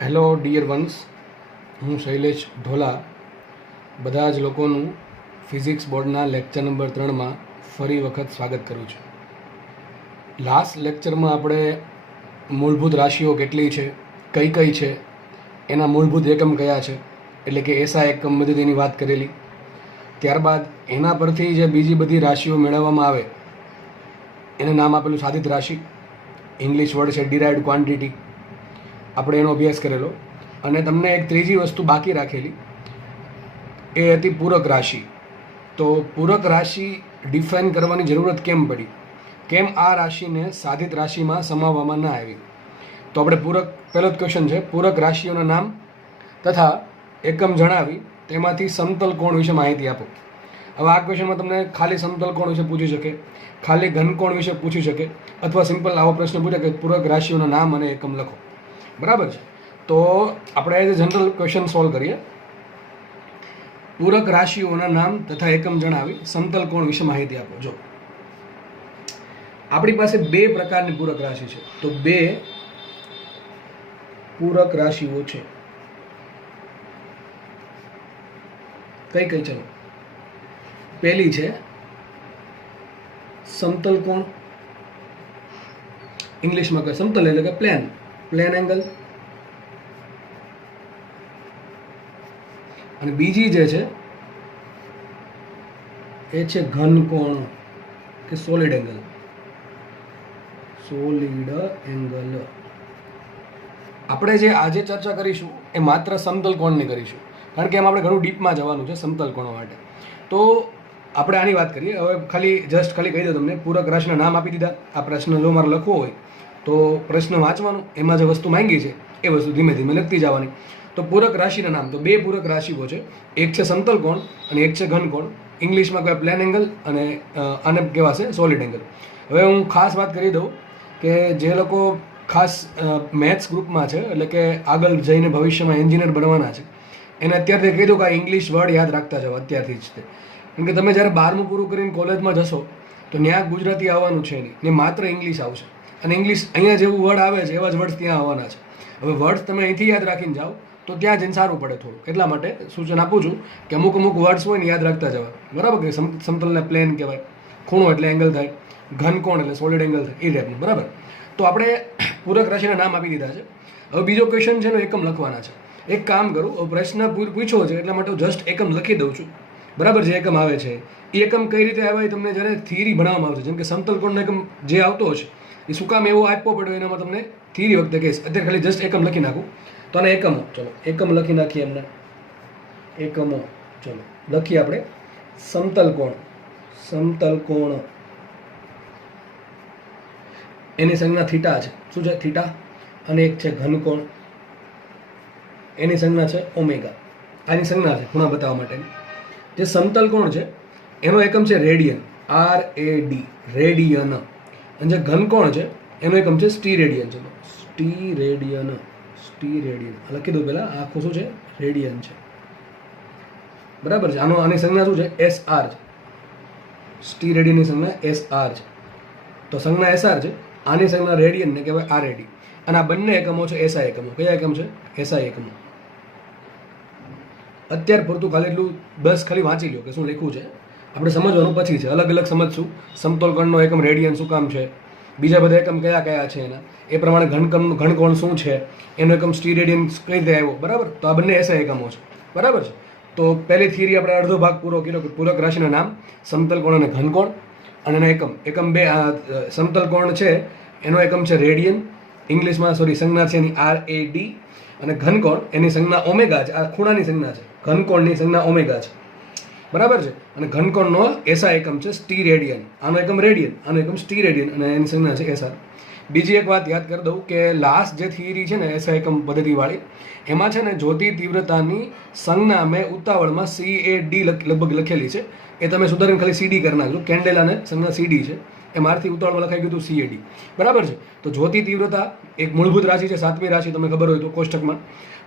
Hello dear once, હું શૈલેષ ઢોલા બધા જ લોકોનું ફિઝિક્સ બોર્ડના લેક્ચર નંબર 3માં ફરી વખત સ્વાગત કરું છું. લાસ્ટ લેક્ચરમાં આપણે મૂળભૂત રાશિઓ કેટલી છે, કઈ કઈ છે, એના મૂળભૂત એકમ કયા છે, એટલે કે એસઆઈ એકમ બધી તેની વાત કરેલી. ત્યારબાદ એના પરથી જે બીજી બધી રાશિઓ મેળવવામાં આવે એને નામ આપેલું સાધિત રાશિ. ઇંગ્લિશ વર્ડ છે ડિરાઇવ્ડ ક્વોન્ટિટી. આપણે એનો અભ્યાસ કરેલો અને તમને એક ત્રીજી વસ્તુ બાકી રાખેલી એ હતી પૂરક રાશિ. તો પૂરક રાશિ ડિફાઇન કરવાની જરૂરત કેમ પડી, કેમ આ રાશિને સાધિત રાશિમાં સમાવવામાં ન આવી. તો આપણે પહેલો જ ક્વેશ્ચન છે, પૂરક રાશિઓના નામ તથા એકમ જણાવી તેમાંથી સમતલ કોણ વિશે માહિતી આપો. હવે આ ક્વેશ્ચનમાં તમને ખાલી સમતલ કોણ વિશે પૂછી શકે, ખાલી ઘનકોણ વિશે પૂછી શકે, અથવા સિમ્પલ આવો પ્રશ્ન પૂછે કે પૂરક રાશિઓના નામ અને એકમ લખો. બરાબર છે. તો આપણે as a general question solve કરીએ. પૂરક રાશિઓના નામ તથા એકમ જણાવી સમતલ કોણ વિશે માહિતી આપો. જો આપણી પાસે બે પ્રકારની પૂરક રાશિ છે, તો બે પૂરક રાશિઓ છે. કઈ કઈ? ચલો, પહેલી છે સમતલ કોણ. ઇંગ્લિશમાં કહે સમતલ એટલે કે પ્લેન એંગલ. અને બીજી જે છે એ છે ઘન કોણ કે સોલિડ એંગલ. આપણે જે આજે ચર્ચા કરીશું એ માત્ર સમતલ કોણની કરીશું, કારણ કે એમ આપણે ઘણું ડીપમાં જવાનું છે સમતલ કોણો માટે. તો આપણે આની વાત કરીએ. હવે ખાલી કહી દો તમને, પૂરક રાશિના નામ આપી દીધા. આ પ્રશ્ન જો મારે લખવો હોય તો પ્રશ્ન વાંચવાનું, એમાં જે વસ્તુ માંગી છે એ વસ્તુ ધીમે ધીમે લખતી જવાની. તો પૂરક રાશિના નામ, તો બે પૂરક રાશિઓ છે, એક છે સમતલ કોણ અને એક છે ઘન કોણ. ઇંગ્લિશમાં કહેવાય પ્લેન એંગલ અને આને કહેવાશે સોલિડ એંગલ. હવે હું ખાસ વાત કરી દઉં કે જે લોકો ખાસ મેથ્સ ગ્રુપમાં છે, એટલે કે આગળ જઈને ભવિષ્યમાં એન્જિનિયર બનવાના છે, એને અત્યારથી કહી દઉં કે આ ઇંગ્લિશ વર્ડ યાદ રાખતા જાઓ અત્યારથી જ. કેમ કે તમે જ્યારે 12મું પૂરું કરીને કોલેજમાં જશો તો ત્યાં ગુજરાતી આવવાનું છે નહીં, ને માત્ર ઇંગ્લિશ આવશે. અને ઇંગ્લિશ અહીંયા જેવું વર્ડ આવે છે એવા જ વર્ડ ત્યાં આવવાના છે. હવે વર્ડ તમે અહીંથી યાદ રાખીને જાઓ તો ત્યાં જઈને સારું પડે થોડું. એટલા માટે સૂચન આપું છું કે અમુક વર્ડ્સ હોય ને યાદ રાખતા જવા. બરાબર? કે સમતલને પ્લેન કહેવાય, ખૂણો એટલે એંગલ થાય, ઘન કોણ એટલે સોલિડ એંગલ થાય, એ ટાઈપનું. બરાબર? તો આપણે પૂરક રાશિના નામ આપી દીધા છે. હવે બીજો ક્વેશ્ચન છે એનો એકમ લખવાના છે. એક કામ કરું, પ્રશ્ન પૂછ્યો છે એટલા માટે હું જસ્ટ એકમ લખી દઉં છું. બરાબર? જે એકમ આવે છે એ એકમ કઈ રીતે આવે એ તમને જ્યારે થિયરી ભણાવવામાં આવશે. જેમ કે સમતલ કોણનો એકમ જે આવતો હશે એ શું કામ એવો આપવો પડ્યો એનામાં તમને થિયરી વખતે કહીશ. અત્યારે ખાલી જસ્ટ એકમ લખી નાખું. તો આને એકમો, ચલો એકમ લખી નાખીએ. એમને એકમો ચલો લખીએ આપણે. સમતલ કોણ એની સંજ્ઞા થીટા છે. શું છે? થીટા. અને એક છે ઘન કોણ, એની સંજ્ઞા છે ઓમેગા. આની સંજ્ઞા છે ખૂણા બતાવવા માટેની. જે સમતલ કોણ છે એનો એકમ છે રેડિયન, RAD, રેડિયન. અને જે ઘન કોણ છે એનો એકમ છે સ્ટીરેડિયન. ચલો સ્ટીરેડિયન લખી દો. પહેલા આખું શું છે? રેડિયન છે. બરાબર છે? આની સંજ્ઞા શું છે? SR છે. સ્ટીરેડિયનની સંજ્ઞા SR છે. તો સંજ્ઞા SR છે, આની સંજ્ઞા રેડિયનને કહેવાય RAD. અને આ બંને એકમો છે એસઆઈ એકમો. કયા એકમ છે? એસઆઈ એકમો. અત્યાર પૂરતું ખાલી એટલું બસ ખાલી વાંચી લો કે શું લખ્યું છે. આપણે સમજવાનું પછી છે, અલગ અલગ સમજશું. સમતલ કોણનો એકમ રેડિયન શું કામ છે, બીજા બધા એકમ કયા કયા છે એના, એ પ્રમાણે ઘનકોણ શું છે, એનો એકમ સ્ટીરેડિયન કઈ રીતે આવ્યો. બરાબર? તો આ બંને એસઆઈ એકમો છે. બરાબર છે? તો પહેલી થિયરી આપણે અડધો ભાગ પૂરો કર્યો કે પૂરક રાશિના નામ, સમતલ કોણ અને ઘનકોણ. અને એના એકમ બે. સમતલ કોણ છે એનો એકમ છે રેડિયન, ઇંગ્લિશમાં સંજ્ઞા છે એની RAD. અને ઘનકોણ એની સંજ્ઞા ઓમેગા છે. આ ખૂણાની સંજ્ઞા છે. ઘનકોણની સંજ્ઞા ઓમેગા છે. બરાબર છે? અને ઘનકોણનો એસઆ એકમ છે સ્ટીરેડિયન. આનો એકમ રેડિયન, આનો એકમ સ્ટીરેડિયન, અને એની સંજ્ઞા છે SR. બીજી એક વાત યાદ કરી દઉં કે લાસ્ટ જે થિયરી છે ને એસઆ એકમ પદ્ધતિવાળી, એમાં છે ને જ્યોતિ તીવ્રતાની સંજ્ઞા મેં ઉતાવળમાં CAD લગભગ લખેલી છે. એ તમે સુધારીને ખાલી CD કરી નાખજો. કેન્ડેલાને સંજ્ઞા CD છે, એ મારથી ઉતાવળમાં લખાઈ ગયું હતું CAD. બરાબર છે? તો જ્યોતિ તીવ્રતા એક મૂળભૂત રાશિ છે, 7મી રાશિ, તમને ખબર હોય તો કોષ્ટકમાં.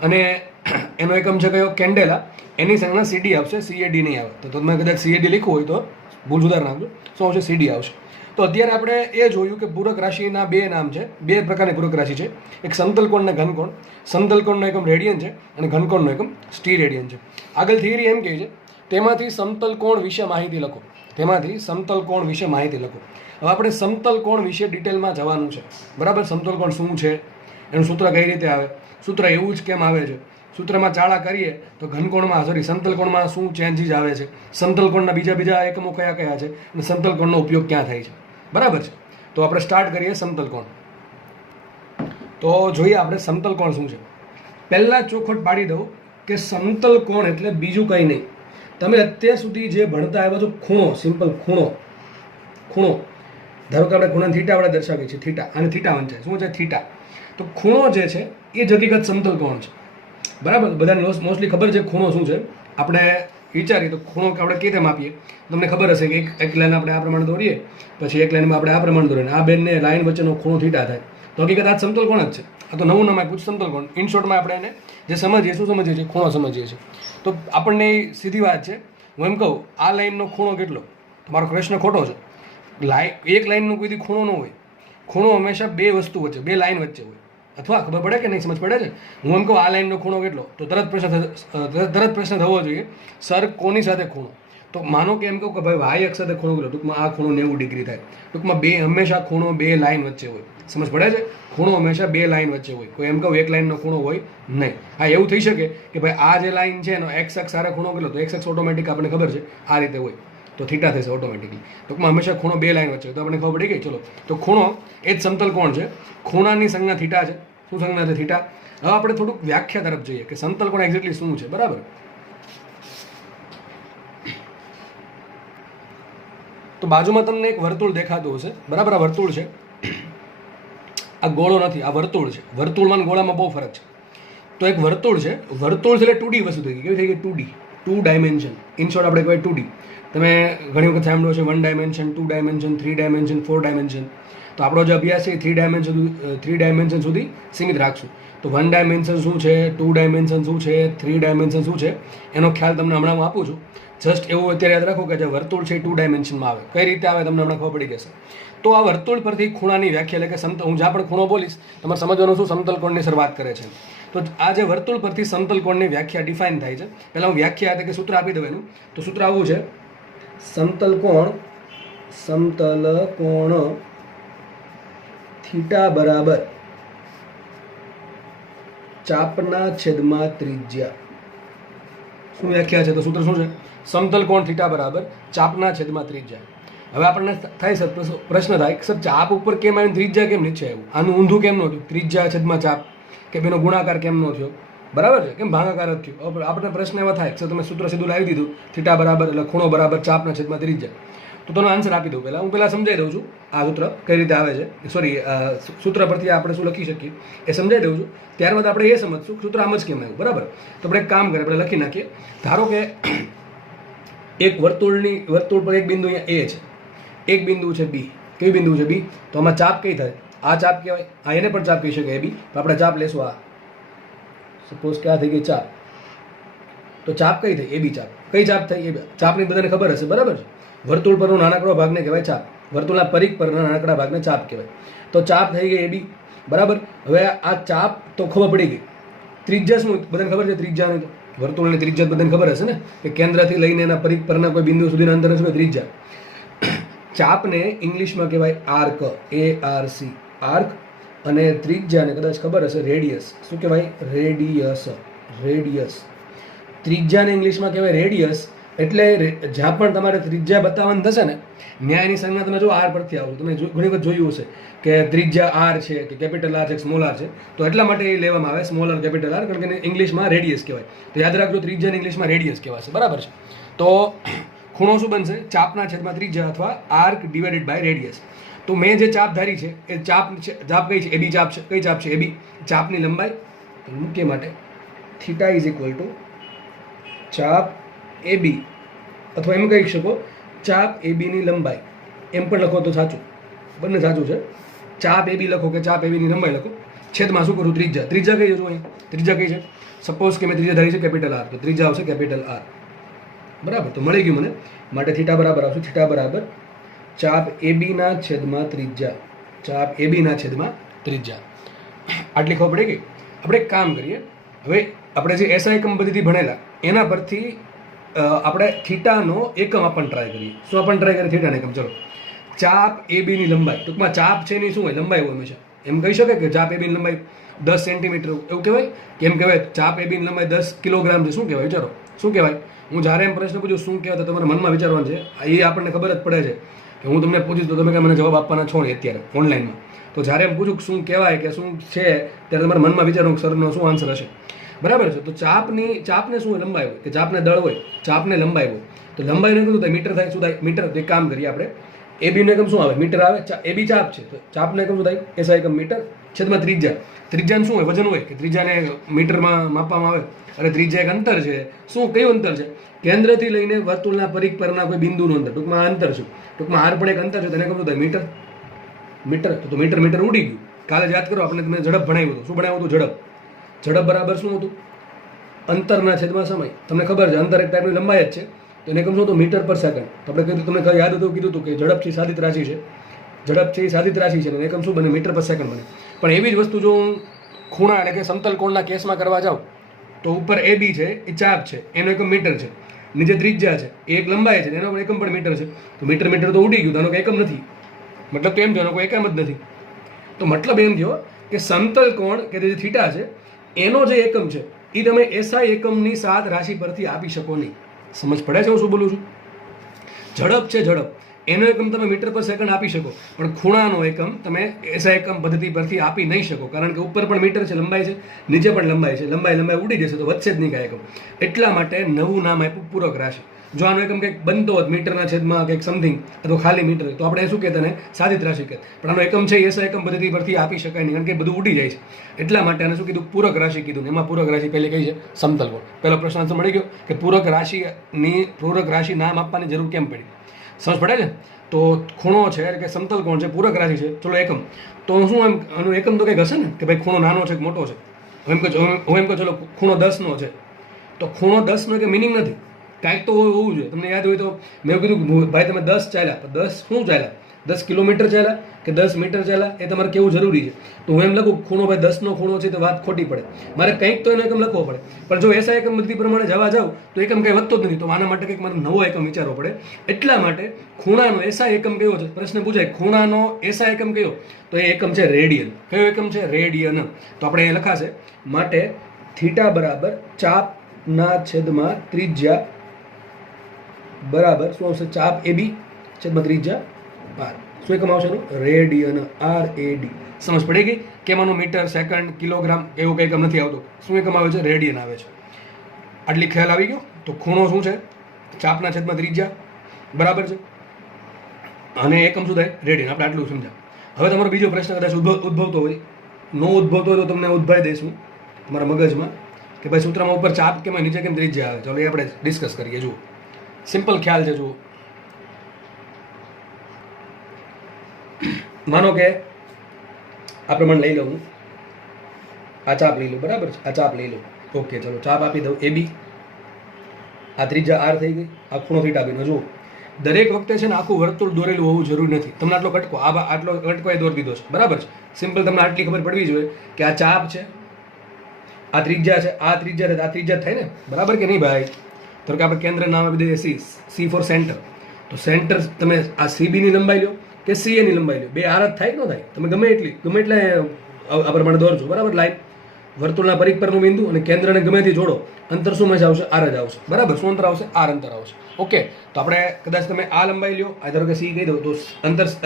અને એનો એકમ છે કયો? કેન્ડેલા. એની સંજ્ઞા CD આવશે, CAD નહીં આવે. તો તમે કદાચ CAD લખવું હોય તો ભૂલ સુધાર નાખજો. શું આવશે? CD આવશે. તો તો અત્યારે આપણે એ જોયું કે પૂરક રાશિના બે નામ છે, બે પ્રકારની પૂરક રાશિ છે, એક સમતલકોણ અને ઘનકોણ. સમતલકોણનો એકમ રેડિયન છે અને ઘનકોણનો એકમ સ્ટીરેડિયન છે. આગળ થિયરી એમ કહે છે તેમાંથી સમતલકોણ વિશે માહિતી લખો. તેમાંથી સમતલકોણ વિશે માહિતી લખો. હવે આપણે સમતલકોણ વિશે ડિટેલમાં જવાનું છે, બરાબર. સમતલકોણ શું છે, એનું સૂત્ર કઈ રીતે આવે, સૂત્ર એવું જ કેમ આવે છે, સૂત્રમાં ચાળા કરીએ તો ઘનકોણમાં સમતલકોણમાં શું ચેન્જીસ આવે છે, સમતલકોણના બીજા એકમો કયા કયા છે અને સમતલકોણનો ઉપયોગ ક્યાં થાય છે, બરાબર છે. તો આપણે સ્ટાર્ટ કરીએ સમતલકોણ. તો જોઈએ આપણે સમતલકોણ શું છે. પહેલાં ચોખવટ પાડી દઉં કે સમતલકોણ એટલે બીજું કંઈ નહીં. તમે અત્યાર સુધી જે ભણતા આવ્યા છો ખૂણો, સિમ્પલ ખૂણો ધારો કે આપણે ખૂણાને થીટા વડે દર્શાવીએ છીએ, થીટા અને થીટા વંચાય શું છે, થીટા. તો ખૂણો જે છે એ જ હકીકત સમતલકોણ છે, બરાબર. બધાને મોસ્ટલી ખબર છે ખૂણો શું છે. આપણે વિચારીએ તો ખૂણો આપણે કેવી રીતે માપીએ, તમને ખબર હશે કે એક લાઈન આપણે આ પ્રમાણે દોરીએ, પછી એક લાઈનમાં આપણે આ પ્રમાણે દોરીએ, આ બેનને લાઈન વચ્ચેનો ખૂણો થીટા થાય. તો હકીકત આ સમતલકોણ જ છે. આ તો નવું નામ આપ્યું સમતલકોણ. ઇન શોર્ટમાં આપણે એને જે સમજીએ શું સમજીએ છીએ, ખૂણો સમજીએ છીએ. તો આપણને સીધી વાત છે, હું એમ કહું આ લાઈનનો ખૂણો કેટલો, તમારો પ્રશ્ન ખોટો છે. એક લાઈનનો કોઈ દી ખૂણો ન હોય. ખૂણો હંમેશા બે વસ્તુ વચ્ચે, બે લાઈન વચ્ચે હોય. અથવા ખબર પડે કે નહીં, સમજ પડે છે. હું એમ કહું આ લાઈનનો ખૂણો કેટલો, તો તરત પ્રશ્ન થવો જોઈએ સર કોની સાથે ખૂણો. તો માનો કે એમ કહું કે ભાઈ વાય અક્ષ સાથે ખૂણો કેટલો, ટૂંકમાં આ ખૂણો 90 ડિગ્રી થાય. ટૂંકમાં હંમેશા ખૂણો બે લાઈન વચ્ચે હોય. સમજ પડે છે. ખૂણો હંમેશા બે લાઈન વચ્ચે હોય. કોઈ એમ કહું એક લાઈનનો ખૂણો હોય નહીં. હા, એવું થઈ શકે કે ભાઈ આ જે લાઈન છે એનો એક્સ અક્ષ સાથે ખૂણો કેટલો, તો એક્સ અક્ષ ઓટોમેટિક આપણને ખબર છે આ રીતે હોય, તો થીટા થશે ઓટોમેટિકલી. ટૂંકમાં હંમેશા ખૂણો બે લાઈન વચ્ચે, તો આપણને ખબર પડી ગઈ. ચલો, તો ખૂણો એ જ સમતલકોણ છે. ખૂણાની સંજ્ઞા થીટા છે. શું સંજ્ઞા છે, થીટા. હવે આપણે થોડુંક વ્યાખ્યા તરફ જઈએ કે સમતલકોણ એક્ઝેક્ટલી શું છે, બરાબર. તો બાજુમાં તમને એક વર્તુળ દેખાતું હશે, બરાબર. આ વર્તુળ છે, આ ગોળો નથી, આ વર્તુળ છે. વર્તુળમાં ગોળામાં બહુ ફરક છે. તો એક વર્તુળ છે, વર્તુળ છે એટલે 2D વસ્તુ થઈ ગઈ. કેવી થઈ ગઈ, 2D, 2 ડાયમેન્શન. ઇન શોર્ટ આપણે કહેવાય 2D. તમે ઘણી વખત સાંભળ્યો છે 1 ડાયમેન્શન, 2 ડાયમેન્શન, 3 ડાયમેન્શન, 4 ડાયમેન્શન. તો આપણો જે અભ્યાસ છે 3 ડાયમેન્શન સુધી સીમિત રાખશું. તો 1 ડાયમેન્શન શું છે, 2 ડાયમેન્શન શું છે, 3 ડાયમેન્શન શું છે, એનો ખ્યાલ તમને હમણાં હું આપું છું. જસ્ટ એવું અત્યારે યાદ રાખો કે જે વર્તુળ છે એ 2 ડાયમેન્શનમાં આવે. કઈ રીતે આવે તમને હમણાં ખબર પડી જશે. તો આ વર્તુળ પરથી ખૂણાની વ્યાખ્યા, એટલે કે હું જ્યાં પણ ખૂણો બોલીશ તમારે સમજવાનું શું સમતલકોણની શરૂઆત કરે છે. તો આ જે વર્તુળ પરથી સમતલકોણની વ્યાખ્યા ડિફાઇન થાય છે. પહેલાં હું વ્યાખ્યા એટલે કે સૂત્ર આપી દઉં એનું. તો સૂત્ર આવું છે, સમતલકોણ થીટા બરાબર ચાપના છેદમાં ત્રિજ્યા. શું વ્યાખ્યા છે, તો સૂત્ર શું છે, સમતલકોણ થીટા બરાબર ચાપના છેદમાં ત્રિજ્યા. હવે આપણને થાય સર પ્રશ્ન થાય સર ચાપ ઉપર કેમ આવીને ત્રિજ્યા કેમ નીચે આવ્યું, આનું ઊંધું કેમ ન થયું, ત્રિજ્યા છેદમાં ચાપ, કે બેનો ગુણાકાર કેમ ન થયો, બરાબર છે, કેમ ભાગાકાર જ થયો. હવે આપણને પ્રશ્ન એવા થાય કે તમે સૂત્ર સીધું લાવી દીધું, થીટા બરાબર એટલે ખૂણો બરાબર ચાપના છેદમાં ત્રિજ્યા. તો તેનો આન્સર આપી દઉં. હું પહેલાં સમજાવી દઉં છું આ સૂત્ર કઈ રીતે આવે છે. સોરી, સૂત્ર પરથી આપણે શું લખી શકીએ એ સમજાવી દઉં છું. ત્યારબાદ આપણે એ સમજશું સૂત્ર આમ જ કેમ આવ્યું, બરાબર. તો આપણે એક કામ કરીએ, આપણે લખી નાખીએ. ધારો કે એક વર્તુળ પર એક બિંદુ અહીંયા એ છે, એક બિંદુ છે બી. કેવી બિંદુ છે બી, તો આમાં ચાપ કઈ થાય, આ ચાપ કહેવાય. આ એને પણ ચાપ કહી શકે એ બી. તો આપણે ચાપ લેશું આ, સપોઝ કે આ થઈ ગઈ ચાપ. તો ચાપ કઈ થઈ, એ બી ચાપ. કઈ ચાપ થઈ, એ ચાપની બધાને ખબર હશે, બરાબર છે. વર્તુળ પરનો નાનકડો ભાગને કહેવાય ચાપ. વર્તુળના પરિઘ પરના નાનકડા ભાગને ચાપ કહેવાય. તો ચાપ થઈ ગઈ એ બી, બરાબર. હવે આ ચાપ તો ખબર પડી ગઈ. ત્રિજ્યા શું બધાને ખબર છે, ત્રિજ્યાની વર્તુળની ત્રિજ્યા બધાને ખબર હશે ને, કે કેન્દ્રથી લઈને એના પરિઘ પરના કોઈ બિંદુ સુધીના અંતર શું ત્રિજ્યા. ચાપને ઇંગ્લિશમાં કહેવાય આર્ક, ARC, આર્ક. અને ત્રિજ્યાને કદાચ ખબર હશે રેડિયસ. શું કહેવાય, રેડિયસ. ત્રિજ્યાને ઇંગ્લિશમાં કહેવાય રેડિયસ. એટલે જ્યાં પણ તમારે ત્રિજ્યા બતાવવાનું થશે ને, ન્યાયની સંજ્ઞા તમે જો આર પરથી આવો. તમે ઘણી વખત જોયું હશે કે ત્રિજ્યા આર છે, કે કેપિટલ આર છે, સ્મોલ આર છે. તો એટલા માટે એ લેવામાં આવે સ્મોલ આર, કેપિટલ આર, કારણ કે ઇંગ્લિશમાં રેડિયસ કહેવાય. તો યાદ રાખજો, ત્રિજ્યાને ઇંગ્લિશમાં રેડિયસ કહેવાશે, બરાબર છે. તો ખૂણો શું બનશે, ચાપના છેદમાં ત્રિજ્યા અથવા આર્ક ડિવાઇડેડ બાય રેડિયસ. તો મેં જે ચાપ ધારી છે એ ચાપ કઈ છે, એબી ચાપ છે. કઈ ચાપ છે, એબી. ચાપની લંબાઈ મૂકીએ માટે થીટા ઇઝ ઇક્વલ ટુ ચાપ એબી, અથવા એમ કહી શકો ચાપ એબીની લંબાઈ. એમ પણ લખો તો સાચું, બંને સાચું છે. ચાપ એબી લખો કે ચાપ એબીની લંબાઈ લખો. છેદમાં શું કરું, ત્રિજ્યા. ત્રિજ્યા કઈ છે, અહીં ત્રિજ્યા કઈ છે, સપોઝ કે મેં ત્રિજ્યા ધારી છે કેપિટલ આર, તો ત્રિજ્યા આવશે કેપિટલ આર, બરાબર. તો મળી ગયું મને. માટે થીટા બરાબર આવશે, થીટા બરાબર ચાપ એબીના છેદમાં ત્રિજ્યા, ચાપ એબીના છેદમાં ત્રિજ્યા. આટલી ખબર પડી ગઈ. આપણે એક કામ કરીએ. હવે આપણે જે એસઆઈ એકમ પદ્ધતિ ભણેલા એના પરથી આપણે થીટાનો એકમ આપણને ટ્રાય કરીએ. શું આપણને ટ્રાય કરીએ? થીટાનો એકમ. ચલો, ચાપ એબીની લંબાઈ, ટૂંકમાં ચાપ છે એની શું હોય? લંબાઈ હોય હંમેશા. એમ કહી શકાય કે ચાપ એબીની લંબાઈ 10 સેન્ટીમીટર એવું કહેવાય? કેમ કહેવાય? ચાપ એબીની લંબાઈ 10 કિલોગ્રામ છે. શું કહેવાય? વિચારો, શું કહેવાય? હું જ્યારે એમ પ્રશ્ન પૂછું શું કહેવાય તો તમારા મનમાં વિચારવાનું છે. એ આપણને ખબર જ પડે છે કે હું તમને પૂછીશ તો તમે કાંઈ મને જવાબ આપવાના છો ને અત્યારે ઓનલાઈનમાં. તો જ્યારે એમ પૂછું શું કહેવાય કે શું છે ત્યારે તમારા મનમાં વિચારવાનું સરનો શું આન્સર હશે. બરાબર છે? તો ચાપને શું હોય? લંબાઈ હોય. કે ચાપને દળ હોય, ચાપને લંબાઈ હોય. તો લંબાઈને શું થાય? મીટર થાય. શું થાય? મીટર. તો એક કામ કરીએ આપણે, એબીનો એકમ શું આવે? મીટર આવે. એબી ચાપ છે તો ચાપનો એકમ શું થાય? એસઆઈ એકમ મીટર છેદમાં ત્રિજ્યા. ત્રિજ્યાનું શું હોય? વજન હોય. કે ત્રિજ્યાને મીટરમાં માપવામાં આવે. અને ત્રિજ્યા એક અંતર છે. શું કયું અંતર છે? કેન્દ્રથી લઈને વર્તુળના પરિઘ પરના કોઈ બિંદુનું અંતર. ટૂંકમાં આ અંતર છે. ટૂંકમાં આર પણ એક અંતર છે. તેને એકમ શું થાય? મીટર. મીટર. તો મીટર ઉડી ગયું. કાલે જ યાદ કરો આપણે તમે ઝડપ ભણાવ્યું હતું. શું ભણાવ્યું હતું? ઝડપ. ઝડપ બરાબર શું હતું? અંતરના છેદમાં સમય. તમને ખબર છે અંતર એક ટાઈપની લંબાઈ જ છે. તો એને એકમ શું હતું? મીટર પર સેકન્ડ. તો આપણે કીધું, તમને યાદ હતું, કીધું હતું કે ઝડપ છે સાદિત રાશિ છે. ઝડપ છે એ સાદિત રાશિ છે. એકમ શું બને? મીટર પર સેકન્ડ બને. પણ એવી જ વસ્તુ જો હું ખૂણા એટલે કે સમતલ કોણના કેસમાં કરવા જાઉં તો ઉપર એબી છે એ ચાપ છે, એનો એકમ મીટર છે. નીચે ત્રિજ્યા છે એ એક લંબાઈ છે, એનો એકમ પણ મીટર છે. તો મીટર તો ઉડી ગયું, તો આનો કોઈ એકમ નથી. મતલબ તો એમ થયો કોઈ એકમ જ નથી. તો મતલબ એમ થયો કે સમતલ કોણ કે જે થીટા છે એનો જે એકમ છે એ તમે એસઆઈ એકમની 7 રાશિ પરથી આપી શકો નહીં. સમજ પડે છે હું શું બોલું છું? ઝડપ છે, ઝડપ એનો એકમ તમે મીટર પર સેકન્ડ આપી શકો, પણ ખૂણાનો એકમ તમે એસઆઈ એકમ પદ્ધતિ પરથી આપી નહીં શકો. કારણ કે ઉપર પણ મીટર છે, લંબાઈ છે, નીચે પણ લંબાઈ છે. લંબાઈ ઉડી જશે તો વધશે જ નહીં કાંઈ એકમ. એટલા માટે નવું નામ આપ્યું પૂરક રાશિ. જો આનો એકમ કંઈક બનતો હોત મીટરના છેદમાં કંઈક સમથિંગ અથવા ખાલી મીટર તો આપણે શું કહેતા ને સાદિત રાશિ કહેતા. પણ આનો એકમ છે એસઆઈ એકમ પદ્ધતિ પરથી આપી શકાય નહીં, કારણ કે બધું ઉડી જાય છે. એટલા માટે આને શું કીધું? પૂરક રાશિ કીધું. એમાં પૂરક રાશિ પહેલી કઈ છે? સમતલ કોણ. પહેલો પ્રશ્ન આન્સર મળી ગયો કે પૂરક રાશિ નામ આપવાની જરૂર કેમ પડી. સમજ પડે છે? તો ખૂણો છે એટલે કે સમતલ કોણ છે, પૂરક રાશિ છે. ચલો એકમ તો શું એમ આનું એકમ તો કંઈક હશે ને કે ભાઈ ખૂણો નાનો છે કે મોટો છે. હું એમ કહું ચલો ખૂણો 10નો છે તો ખૂણો 10નો કે મિનિંગ નથી, કાંઈક તો હોવું જોઈએ. તમને યાદ હોય તો મેં એવું કીધું ભાઈ તમે 10 ચાલ્યા, 10 શું ચાલ્યા? 10 કિલોમીટર ચાલ્યા કે 10 મીટર ચાલ્યા એ તમારે કેવું જરૂરી છે. તો હું એમ લખું ખૂણો ભાઈ 10નો ખૂણો છે તો વાત ખોટી પડે. મારે કંઈક તો એનો એકમ લખવો પડે. પણ જો એસઆઈ એકમ પદ્ધતિ પ્રમાણે જવા જાવ તો એકમ કંઈ વધતો જ નથી. તો આના માટે કંઈક મારે નવો એકમ વિચારવો પડે. એટલા માટે ખૂણાનો એસઆઈ એકમ કયો છે? પ્રશ્ન પૂછાય ખૂણાનો એસઆઈ એકમ કયો? તો એ એકમ છે રેડિયન. કયો એકમ છે? રેડિયન. તો આપણે એ લખાશે માટે થીટા બરાબર ચાપના છેદમાં ત્રિજ્યા બરાબર શું આવશે? ચાપ એબી છેદમાં ત્રિજ્યા આર. શું એકમ આવશે એનું? રેડિયન. RAD. સમજ પડી ગઈ? કેમાંનું મીટર, સેકન્ડ, કિલોગ્રામ એવું કંઈ એકમ નથી આવતું. શું એકમ આવે છે? રેડિયન આવે છે. આટલી ખ્યાલ આવી ગયો? તો ખૂણો શું છે? ચાપના છેદમાં ત્રિજ્યા. બરાબર છે? અને એકમ શું થાય? રેડિયન. આપણે આટલું સમજા. હવે તમારો બીજો પ્રશ્ન કદાચ ઉદ્ભવતો હોય, નો ઉદ્ભવતો હોય તો તમને ઉદ્ભવાઈ દઈશું તમારા મગજમાં કે ભાઈ સૂત્રમાં ઉપર ચાપ કેમ નીચે કેમ ત્રિજ્યા આવે. ચાલો એ આપણે ડિસ્કસ કરીએ. જુઓ, સિમ્પલ ખ્યાલ છે. જુઓ, માનો કે આ પ્રમાણે લઈ લઉં, આ ચાપ લઈ લો. બરાબર છે? આ ચાપ લઈ લો. ઓકે, ચલો ચાપ આપી દઉં એબી. આ ત્રિજ્યા આર થઈ ગઈ. આ ખૂણો થીટા બીનો. જુઓ, દરેક વખતે છે ને આખું વર્તુળ દોરેલું હોવું જરૂરી નથી. તમને આટલો કટકો આટલો કટકો એ દોરી દીધો છે. બરાબર છે? સિમ્પલ તમને આટલી ખબર પડવી જોઈએ કે આ ચાપ છે, આ ત્રિજ્યા છે, આ ત્રિજ્યા છે, આ ત્રિજ્યા થાય ને. બરાબર કે નહીં ભાઈ? તો કે આપણે કેન્દ્ર નામ આપી દઈએ સી ફોર સેન્ટર. તો સેન્ટર તમે આ CBની લંબાઈ લો કે CAની લંબાઈ લો, બે આર જ થાય કે ન થાય? તમે ગમે એટલા આ પ્રમાણે દોરજો. બરાબર? લાઈન વર્તુળના પરિઘ પરનું બિંદુ અને કેન્દ્રને ગમેથી જોડો, અંતર શું માં આવશે? આર જ આવશે. બરાબર? શું અંતર આવશે? આર અંતર આવશે. ઓકે, તો આપણે કદાચ તમે આ લંબાઈ લ્યો, આ ધારો કે C કહી દો, તો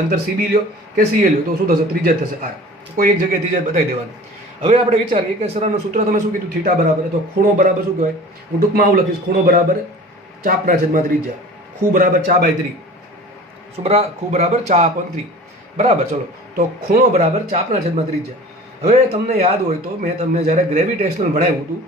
અંતર CB લ્યો કે CA લ્યો તો શું થશે? ત્રિજ્યા થશે આર. કોઈ એક જગ્યાએ ત્રિજ્યા બતાવી દેવાની. હવે આપણે વિચારીએ કે સરાનું સૂત્ર તમે શું કીધું? થીટા બરાબર. તો ખૂણો બરાબર શું કહેવાય? હું ટૂંકમાં આવું લખીશ, ખૂણો બરાબર ચાપના છેદમાં ત્રિજ્યા. ખૂ બરાબર ચા બાય 3. શું ખૂ બરાબર ચા અપોન 3. બરાબર? ચલો, તો ખૂણો બરાબર ચાપના છેદમાં ત્રિજ્યા. હવે તમને યાદ હોય તો મેં તમને જ્યારે ગ્રેવિટેશનલ ભણાવ્યું હતું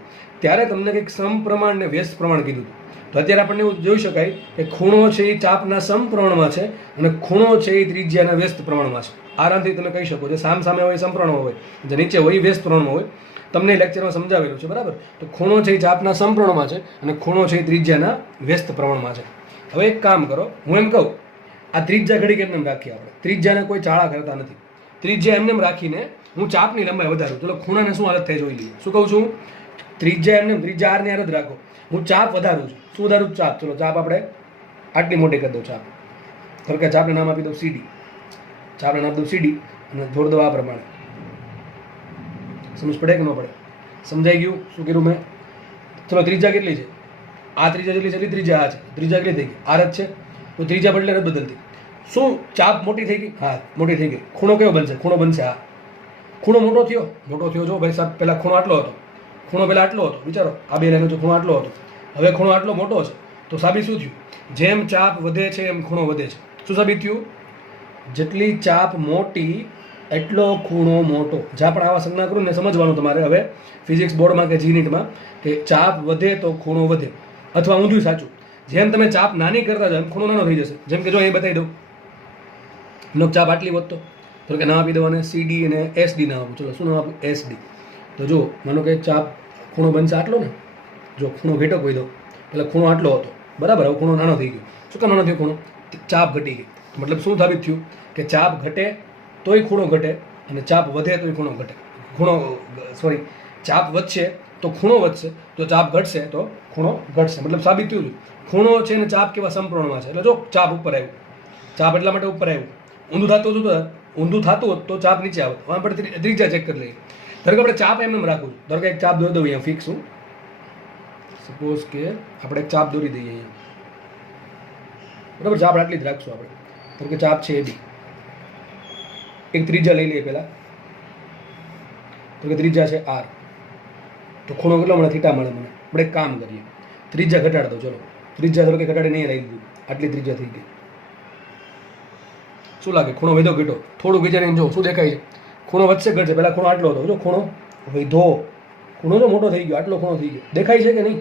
ત્યારે તમને કંઈક સમપ્રમાણ ને વ્યસ્ત પ્રમાણ કીધું હતું. તો અત્યારે આપણને એવું જોઈ શકાય કે ખૂણો છે એ ચાપના સમપ્રમાણમાં છે અને ખૂણો છે એ ત્રિજ્યાના વ્યસ્ત પ્રમાણમાં છે. આરામથી તમે કહી શકો છો સામે હોય સમપ્રમાણમાં હોય, જે નીચે હોય વ્યસ્ત પ્રમાણમાં હોય. તમને લેક્ચરમાં સમજાવેલું છે. બરાબર? તો ખૂણો છે એ ચાપના સમપ્રમાણમાં છે અને ખૂણો છે એ ત્રિજ્યાના વ્યસ્ત પ્રમાણમાં છે. હવે એક કામ કરો, હું એમ કહું આ ત્રિજ્યા ઘડી એમને રાખીએ આપણે, ત્રિજ્યાને કોઈ ચાળા કરતા નથી, ત્રિજ્યા એમને રાખીને હું ચાપની લંબાઈ વધારું. ચલો ખૂણાને શું હાલત થાય જોઈ લઈએ. શું કહું છું? ત્રિજ્યા એમને ત્રિજ્યા આરની હાલત રાખો, હું ચાપ વધારું છું. શું વધારું? ચાપ. ચલો ચાપ આપણે આટલી મોટી કરી દઉં. ચાપ ધારો કે ચાપને નામ આપી દઉં CD, ચાપને નામ દઉં CD અને જોડ દઉં આ પ્રમાણે. સમજ પડે કે ન પડે? સમજાઈ ગયું શું કર્યું મેં? ચલો ત્રિજ્યા કેટલી છે? આ ત્રિજ્યા જેટલી છે એટલી ત્રિજ્યા આ છે. ત્રિજ્યા કેટલી થઈ ગઈ? આ રદ છે, તો ત્રિજ્યા બદલે રદ બદલતી. શું ચાપ મોટી થઈ ગઈ? હા મોટી થઈ ગઈ. ખૂણો કયો બનશે? ખૂણો બનશે આ. ખૂણો મોટો થયો? મોટો થયો. જો ભાઈ સાહેબ, પહેલાં ખૂણો આટલો હતો, ખૂણો પહેલાં આટલો હતો. વિચારો, આ બે લાઈનો ખૂણો આટલો હતો, હવે ખૂણો આટલો મોટો છે. તો સાબિત શું થયું? જેમ ચાપ વધે છે એમ ખૂણો વધે છે. શું સાબિત થયું? જેટલી ચાપ મોટી એટલો ખૂણો મોટો. જ્યાં પણ આવા સંજ્ઞા કરું ને સમજવાનું તમારે હવે ફિઝિક્સ બોર્ડમાં કે જીનીટમાં, કે ચાપ વધે તો ખૂણો વધે, અથવા ઊંધું સાચું. જેમ તમે ચાપ નાની કરતા જાઓ એમ ખૂણો નાનો થઈ જશે. જેમ કે જો એ બતાવી દઉં, નો ચાપ આટલી વધતો, તો કે નામ આપી દઉં અને CD અને SD નામ આપું. ચલો શું નામ આપું? SD. તો જો માનો કે ચાપ ખૂણો બનશે આટલો ને, જો ખૂણો ઘેટો કોઈ દો, એટલે ખૂણો આટલો હતો, બરાબર. હવે ખૂણો નાનો થઈ ગયો. શું કામ નાનો થયો ખૂણો? ચાપ ઘટી ગઈ. મતલબ શું સાબિત થયું? કે ચાપ ઘટે તોય ખૂણો ઘટે, અને ચાપ વધે તોય ખૂણો ઘટે. ચાપ વધશે તો ખૂણો વધશે, જો ચાપ ઘટશે તો ખૂણો ઘટશે. મતલબ સાબિત થયું. ખૂણો છે ને ચાપ કેવા સંપ્રમાણમાં છે. એટલે જો ચાપ ઉપર આવ્યું, ચાપ એટલા માટે ઉપર આવ્યું. ઊંધું થતું હતું તો ઊંધું થતું હોત તો ચાપ નીચે આવે. આપણે ત્રિજ્યા ચેક કરી લઈએ. ધારો કે આપણે ચાપ એમ રાખવું છું. ધારો કે એક ચાપ દોરી દઉં અહીંયા ફિક્સ. હું સપોઝ કે આપણે એક ચાપ દોરી દઈએ અહીંયા, બરાબર. ચાપ આટલી જ રાખશું આપણે. ધારો કે ચાપ છે AB. એક ત્રિજ્યા લઈ લઈએ પહેલાં. તો કે ત્રિજ્યા છે R, તો ખૂણો કેટલો મળે? થીટા મળે મને. આપણે એક કામ કરીએ, ત્રિજ્યા ઘટાડ દો. ચલો ત્રિજ્યા ધારો કે ઘટાડી નહીં લઈ લીધું, આટલી ત્રિજ્યા થઈ ગઈ. શું લાગે? ખૂણો વધ્યો ઘટો? થોડું વિચારીને જો શું દેખાય છે? ખૂણો વધશે ઘટશે? પહેલાં ખૂણો આટલો હતો, જો ખૂણો વધ્યો, ખૂણો જો મોટો થઈ ગયો, આટલો ખૂણો થઈ ગયો. દેખાય છે કે નહીં?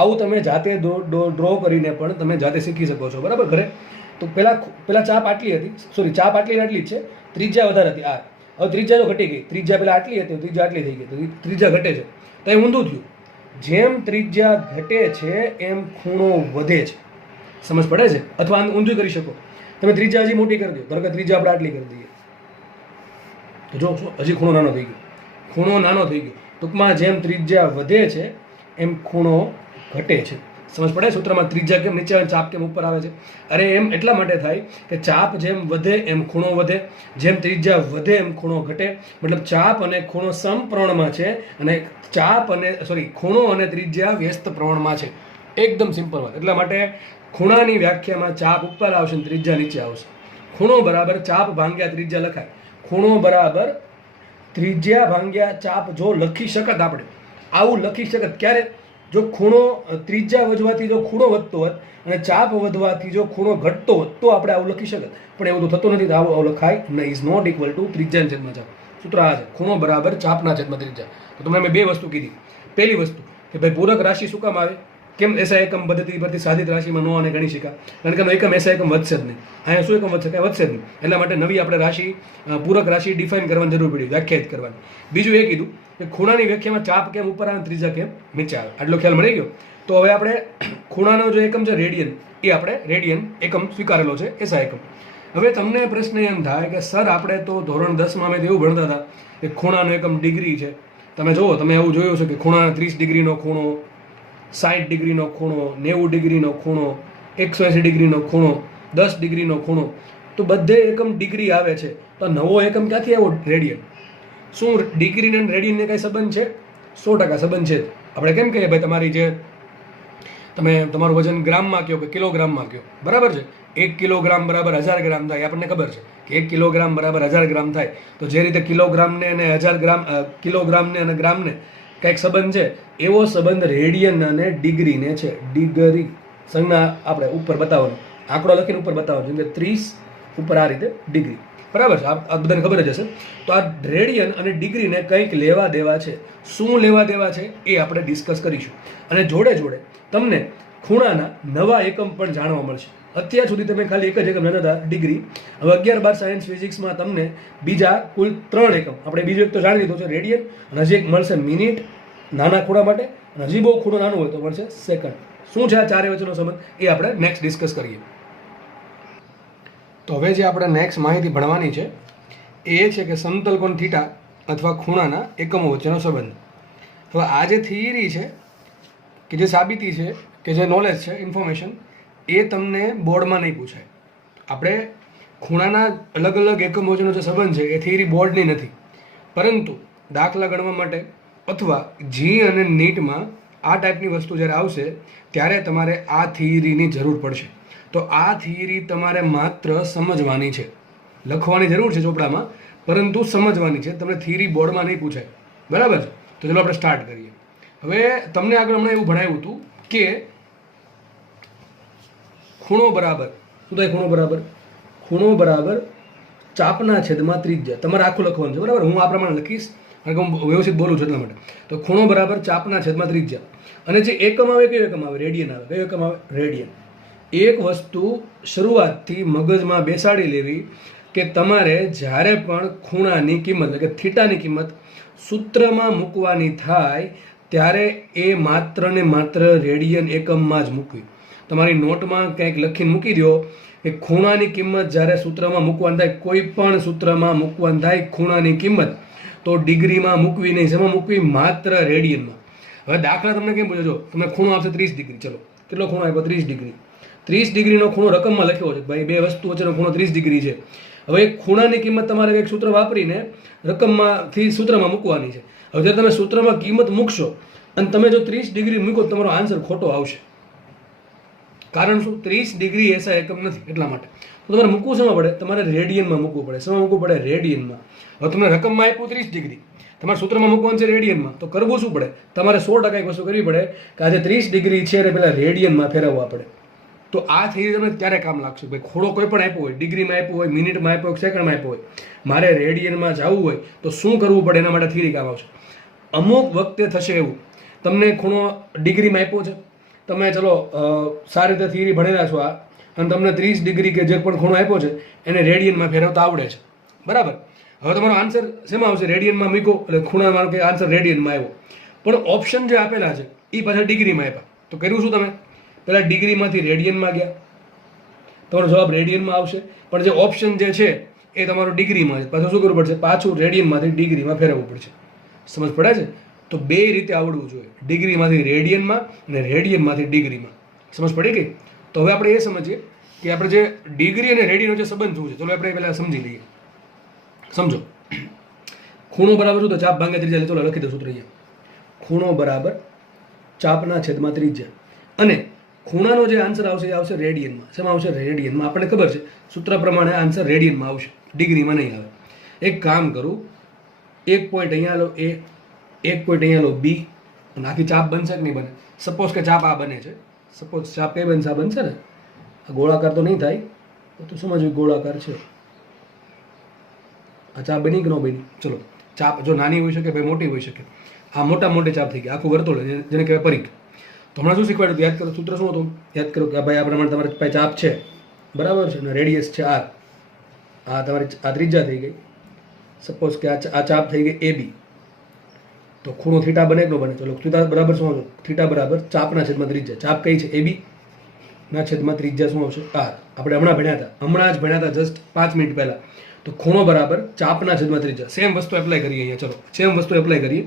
આવું તમે જાતે ડ્રો કરીને પણ તમે જાતે શીખી શકો છો, બરાબર. ઘરે તો પહેલાં ચાપ આટલી હતી, સોરી ચાપ આટલી આટલી જ છે, ત્રિજ્યા વધારે હતી R. હવે ત્રિજ્યા તો ઘટી ગઈ. ત્રિજ્યા પહેલાં આટલી હતી, ત્રિજ્યા આટલી થઈ ગઈ, તો ત્રિજ્યા ઘટે છે. તો એ ઊંધું થયું. જેમ ત્રિજ્યા ઘટે છે એમ ખૂણો વધે છે. સમજ પડે છે? અથવા ઊંધું કરી શકો તમે. ત્રિજ્યા હજી મોટી કરી દો. ધારો કે ત્રિજ્યા આપણે આટલી કરી દઈએ, તો જો હજી ખૂણો નાનો થઈ ગયો. ખૂણો નાનો થઈ ગયો. ટૂંકમાં જેમ ત્રિજ્યા વધે છે એમ ખૂણો ઘટે છે. સમજ પડે? સૂત્રમાં ત્રિજ્યા કેમ નીચે આવે, ચાપ કેમ ઉપર આવે છે? અરે એમ એટલા માટે થાય કે ચાપ જેમ વધે એમ ખૂણો વધે, જેમ ત્રિજ્યા વધે એમ ખૂણો ઘટે. મતલબ ચાપ અને ખૂણો સમપ્રમાણમાં છે, અને ખૂણો અને ત્રિજ્યા વ્યસ્ત પ્રમાણમાં છે. એકદમ સિમ્પલ વાત. એટલા માટે ખૂણાની વ્યાખ્યામાં ચાપ ઉપર આવશે અને ત્રિજ્યા નીચે આવશે. ખૂણો બરાબર ચાપ ભાંગ્યા ત્રિજ્યા લખાય. ખૂણો બરાબર ત્રિજ્યા ભાંગ્યા ચાપ જો લખી શકત આપણે, આવું લખી શકત. ક્યારે? જો ખૂણો ત્રિજ્યા વધવાથી જો ખૂણો વધતો હોત અને ચાપ વધવાથી જો ખૂણો ઘટતો હોત તો આપણે આવું લખી શકત. પણ એવું તો થતું નથી. તો આવું લખાય નહીં. ઇઝ નોટ ઇક્વલ ટુ ત્રિજ્યાના છેદમાં ચાપ. સૂત્ર આ છે, ખૂણો બરાબર ચાપના છેદમાં ત્રિજ્યા. તો તમને મેં બે વસ્તુ કીધી. પહેલી વસ્તુ કે ભાઈ પૂરક રાશિ શું કામ આવે? કેમ એસા એકમ પદ્ધતિ પરથી સાધિત રાશિમાં નો અને ગણી શકાય? કારણ કે એકમ એસા એકમ વધશે જ નહીં. અહીંયા શું એકમ વધશે? કાંઈ વધશે જ નહીં. એટલા માટે નવી આપણે રાશિ, પૂરક રાશિ ડિફાઇન કરવાની જરૂર પડી, વ્યાખ્યાયિત કરવાની. બીજું એ કીધું કે ખૂણાની વ્યાખ્યામાં ચાપ કેમ ઉપર આવે, ત્રિજ્યા કેમ નીચે આવે. આટલો ખ્યાલ મળી ગયો. તો હવે આપણે ખૂણાનો જે એકમ છે રેડિયન, એ આપણે રેડિયન એકમ સ્વીકારેલો છે, એસા એકમ. હવે તમને પ્રશ્ન એમ થાય કે સર આપણે તો ધોરણ 10માં અમે એવું ભણતા હતા કે ખૂણાનો એકમ ડિગ્રી છે. તમે જુઓ, તમે એવું જોયું છે કે ખૂણા 30 ડિગ્રીનો ખૂણો, 60 ડિગ્રીનો ખૂણો, 90 ડિગ્રીનો ખૂણો, 180 ડિગ્રીનો ખૂણો, 10 ડિગ્રીનો ખૂણો, તો બધે એકમ ડિગ્રી આવે છે. તો નવો એકમ ક્યાંથી આવ્યો? રેડિયન. શું ડિગ્રી અને રેડિયનને કાંઈ સંબંધ છે? 100% સંબંધ છે. આપણે કેમ કહીએ ભાઈ તમારી જે તમે તમારું વજન ગ્રામમાં કહો કે કિલોગ્રામમાં કહો, બરાબર છે. 1 કિલોગ્રામ બરાબર 1000 ગ્રામ થાય. આપણને ખબર છે કે 1 કિલોગ્રામ બરાબર 1000 ગ્રામ થાય. તો જે રીતે કિલોગ્રામને અને 1000 ગ્રામ, કિલોગ્રામને અને ગ્રામને કંઈક સંબંધ છે, એવો સંબંધ રેડિયન અને ડિગ્રીને છે. ડિગ્રી સંજ્ઞા આપણે ઉપર બતાવવાનું, આંકડો લખીને ઉપર બતાવવાનું, જેમ કે 30 ઉપર આ રીતે ડિગ્રી, બરાબર છે. આ બધાને ખબર જ હશે. તો આ રેડિયન અને ડિગ્રીને કંઈક લેવા દેવા છે. શું લેવા દેવા છે એ આપણે ડિસ્કસ કરીશું. અને જોડે જોડે તમને ખૂણાના નવા એકમ પણ જાણવા મળશે. અત્યાર સુધી તમે ખાલી એક જ એકમ જાણતા હતા, ડિગ્રી. હવે 11-12 સાયન્સ ફિઝિક્સમાં તમને બીજા કુલ 3 એકમ, આપણે બીજું એક તો જાણી લીધું છે રેડિયન, અને હજી એક મળશે મિનિટ નાના ખૂણા માટે, અને હજી બહુ ખૂણો નાનો હોય તો મળશે સેકન્ડ. શું છે આ ચારે વચ્ચેનો સંબંધ એ આપણે નેક્સ્ટ ડિસ્કસ કરીએ. તો હવે જે આપણે નેક્સ્ટ માહિતી ભણવાની છે એ છે કે સમતલ કોણ થીટા અથવા ખૂણાના એકમો વચ્ચેનો સંબંધ. હવે આ જે થિયરી છે કે જે સાબિતી છે કે જે નોલેજ છે ઇન્ફોર્મેશન એ તમને બોર્ડમાં નહીં પૂછાય. આપણે ખૂણાના અલગ અલગ એકમો વચ્ચેનો જે સંબંધ છે એ થિયરી બોર્ડની નથી, પરંતુ દાખલા ગણવા માટે અથવા જી અને નીટમાં આ ટાઈપની વસ્તુ જ્યારે આવશે ત્યારે તમારે આ થિયરીની જરૂર પડશે. તો આ થિયરી તમારે માત્ર સમજવાની છે, લખવાની જરૂર છે ચોપડામાં, પરંતુ સમજવાની છે. તમને થિયરી બોર્ડમાં નહીં પૂછાય, બરાબર છે? તો ચલો આપણે સ્ટાર્ટ કરીએ. હવે તમને આગળ હમણાં એવું ભણાવ્યું હતું કે ખૂણો બરાબર શું થાય? ખૂણો બરાબર ચાપના છેદમાં ત્રિજ્યા. તમારે આખું લખવાનું છે, બરાબર? હું આ પ્રમાણે લખીશ કારણ કે હું વ્યવસ્થિત બોલું છું એટલા માટે. તો ખૂણો બરાબર ચાપના છેદમાં ત્રિજ્યા. અને જે એકમ આવે કયો એકમ આવે? રેડિયન આવે. કયો એકમ આવે? રેડિયન. એક વસ્તુ શરૂઆતથી મગજમાં બેસાડી લેવી કે તમારે જ્યારે પણ ખૂણાની કિંમત એટલે કે થીટાની કિંમત સૂત્રમાં મૂકવાની થાય ત્યારે એ માત્ર ને માત્ર રેડિયન એકમમાં જ મૂકવી. તમારી નોટમાં કંઈક લખીને મૂકી દો કે ખૂણાની કિંમત જ્યારે સૂત્રમાં મૂકવાની થાય, કોઈ પણ સૂત્રમાં મૂકવાની થાય ખૂણાની કિંમત, તો ડિગ્રીમાં મૂકવી નહીં. શેમાં મૂકવી? માત્ર રેડિયનમાં. હવે દાખલા તમને કેમ પૂછો? જો તમને ખૂણો આપશે 30 ડિગ્રી. ચલો, કેટલો ખૂણો આપ્યો? 30 ડિગ્રી. 30 ડિગ્રીનો ખૂણો રકમમાં લખ્યો છે ભાઈ, બે વસ્તુ વચ્ચેનો ખૂણો 30 ડિગ્રી છે. હવે ખૂણાની કિંમત તમારે કંઈક સૂત્ર વાપરીને રકમમાંથી સૂત્રમાં મૂકવાની છે. હવે જ્યારે તમે સૂત્રમાં કિંમત મૂકશો અને તમે જો 30 ડિગ્રી મૂકો તમારો આન્સર ખોટો આવશે. કારણ શું? 30 ડિગ્રી એસા એકમ નથી, એટલા માટે. તો તમારે મૂકવું શેમાં પડે? તમારે રેડિયનમાં મૂકવું પડે. શેમાં મૂકવું પડે? રેડિયનમાં. હવે તમને રકમમાં આપ્યું 30 ડિગ્રી, તમારે સૂત્રમાં મૂકવાનું છે રેડિયનમાં, તો કરવું શું પડે? તમારે 100% એક વસ્તુ કરવી પડે કે આજે 30 ડિગ્રી છે એટલે પહેલાં રેડિયનમાં ફેરવવા પડે. તો આ થિયરી તમને ત્યારે કામ લાગશે. ભાઈ ખૂણો કોઈ પણ આપ્યો હોય, ડિગ્રીમાં આપ્યો હોય, મિનિટમાં આપ્યો હોય, સેકન્ડમાં આપ્યો હોય, મારે રેડિયનમાં જવું હોય તો શું કરવું પડે? એના માટે થિયરી કામ આવશે. અમુક વખતે થશે એવું, તમને ખૂણો ડિગ્રીમાં આપ્યો છે, તમે ચલો સારી રીતે થિયરી ભણેલા છો આ, અને તમને 30 ડિગ્રી કે જે પણ ખૂણો આપ્યો છે એને રેડિયનમાં ફેરવતા આવડે છે, બરાબર? હવે તમારો આન્સર શેમાં આવશે? રેડિયનમાં મૂકો એટલે ખૂણામાં કે આન્સર રેડિયનમાં આવ્યો. પણ ઓપ્શન જે આપેલા છે એ પાછા ડિગ્રીમાં આપ્યા. તો કર્યું શું તમે? પહેલાં ડિગ્રીમાંથી રેડિયનમાં ગયા, તમારો જવાબ રેડિયનમાં આવશે. પણ જે ઓપ્શન જે છે એ તમારો ડિગ્રીમાં છે, પાછું શું કરવું પડશે? પાછું રેડિયનમાંથી ડિગ્રીમાં ફેરવવું પડશે. સમજ પડે છે? તો બે રીતે આવડવું જોઈએ, ડિગ્રીમાંથી રેડિયનમાં અને રેડિયનમાંથી ડિગ્રીમાં. સમજ પડી ગઈ? તો હવે આપણે એ સમજીએ કે આપણે જે ડિગ્રી અને રેડિયનનો જે સંબંધ શું છે, ચલો આપણે પહેલાં સમજી લઈએ. સમજો, ખૂણો બરાબર શું? તો ચાપ ભાંગ્યા ત્રિજ્યા. ચલો લખી દો સૂત્ર અહીંયા. ખૂણો બરાબર ચાપના છેદમાં ત્રિજ્યા. અને ખૂણાનો જે આન્સર આવશે એ આવશે રેડિયનમાં. શેમાં આવશે? રેડિયનમાં. આપણને ખબર છે સૂત્ર પ્રમાણે આન્સર રેડિયનમાં આવશે, ડિગ્રીમાં નહીં આવે. એક કામ કરું, એક પોઈન્ટ અહીંયા લો એ, એક પોઈન્ટ અહીંયા લો બી, અને આખી ચાપ બનશે કે નહીં બને? સપોઝ કે ચાપ આ બને છે, સપોઝ ચાપ કઈ બનશે? આ બનશે ને. આ ગોળાકાર તો નહીં થાય, તો સમજવું ગોળાકાર છે. આ ચાપ બની કે ન બની? ચલો, ચાપ જો નાની હોઈ શકે ભાઈ, મોટી હોઈ શકે. આ મોટી ચાપ થઈ ગઈ, આખું વર્તુળ જેને કહેવાય પરિઘ. તો હમણાં શું શીખવાડ્યું? યાદ કરો, સૂત્ર શું હતું? યાદ કરો કે ભાઈ આ પ્રમાણે તમારી પાસે ચાપ છે, બરાબર છે, અને રેડિયસ છે આર. આ તમારી આ ત્રિજ્યા થઈ ગઈ. સપોઝ કે આ ચાપ થઈ ગઈ એ બી. તો ખૂણો થીટા બને કે ન બને? ચલો, થીટા બરાબર શું આવશે? થીટા બરાબર ચાપના છેદમાં ત્રિજ્યા. ચાપ કઈ છે? એ બી ના છેદમાં ત્રિજ્યા શું આવશે? આર. આપણે હમણાં જ ભણ્યા હતા જસ્ટ 5 મિનિટ પહેલાં. તો ખૂણો બરાબર ચાપના છેદમાં ત્રિજ્યા. સેમ વસ્તુ એપ્લાય કરીએ અહીંયા. ચલો, સેમ વસ્તુ એપ્લાય કરીએ.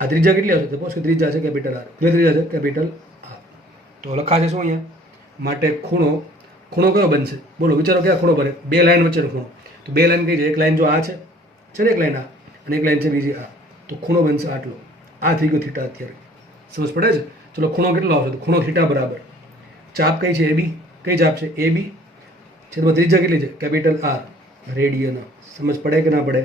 આ ત્રિજ્યા કેટલી આવશે? સપોઝ કે ત્રિજ્યા છે કેપિટલ આર. કેટલી ત્રિજ્યા છે? Capital R. તો લખાશે શું અહીંયા? માટે ખૂણો કયો બનશે? બોલો, વિચારો ક્યાં ખૂણો બને? બે લાઈન વચ્ચેનો ખૂણો. તો બે લાઈન કઈ છે? એક લાઈન જો આ છે ને, એક લાઈન આ, અને એક લાઈન છે બીજી આ. તો ખૂણો બનશે આટલો. આ થઈ ગયો થીટા. અત્યારે સમજ પડે છે? ચલો, ખૂણો કેટલો આવશે? તો ખૂણો થીટા બરાબર ચાપ કઈ છે? એ બી. કઈ ચાપ છે? એ બી. છેદમાં ત્રિજ્યા કેટલી છે? Capital R, radian. સમજ પડે કે ના પડે?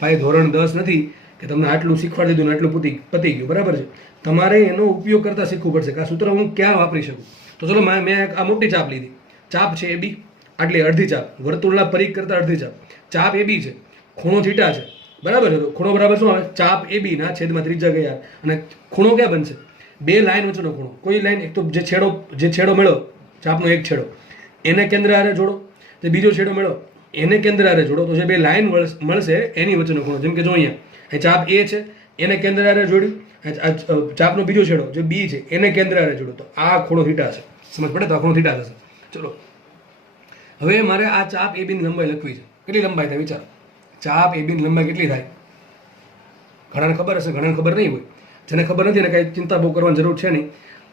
ભાઈ ધોરણ 10 નથી કે તમને આટલું શીખવાડી દીધું ને આટલું પતી ગયું, બરાબર છે? તમારે એનો ઉપયોગ કરતા શીખવું પડશે કે આ સૂત્ર હું ક્યાં વાપરી શકું. તો ચલો, મેં આ મોટી ચાપ લીધી. ચાપ છે એ બી, આટલી અડધી ચાપ, વર્તુળના પરિઘ કરતા અડધી ચાપ. ચાપ એ બી છે, ખૂણો થીટા છે, બરાબર છે? તો ખૂણો બરાબર શું આવે? ચાપ એ બી ના છેદમાં ત્રિજ્યા ગયા. અને ખૂણો ક્યાં બનશે? બે લાઈન વચ્ચેનો ખૂણો. કોઈ લાઈન એક તો જે છેડો મેળો, ચાપનો એક છેડો, એને કેન્દ્ર આરે જોડો. જે બીજો છેડો મેળો એને કેન્દ્ર આરે જોડો. તો જે બે લાઈન મળશે એની વચ્ચેનો ખૂણો. જેમ કે જો અહીંયા ચાપ એ છે, એને કેન્દ્ર આરે જોડ્યું. ચાપનો બીજો છેડો જે બી છે એને કેન્દ્ર આરે જોડો. તો આ ખૂણો થીટા છે. સમજ પડે? તો આ ખૂણો થીટા થશે. ચલો, હવે મારે આ ચાપ એ બીની લંબાઈ લખવી છે. કેટલી લંબાઈ થાય વિચારો. ચાપ એ બીની લંબાઈ કેટલી થાય? ઘણાને ખબર હશે, ઘણાને ખબર નહીં હોય. જેને ખબર નથી ને કાંઈ ચિંતા બહુ કરવાની જરૂર છે નહીં.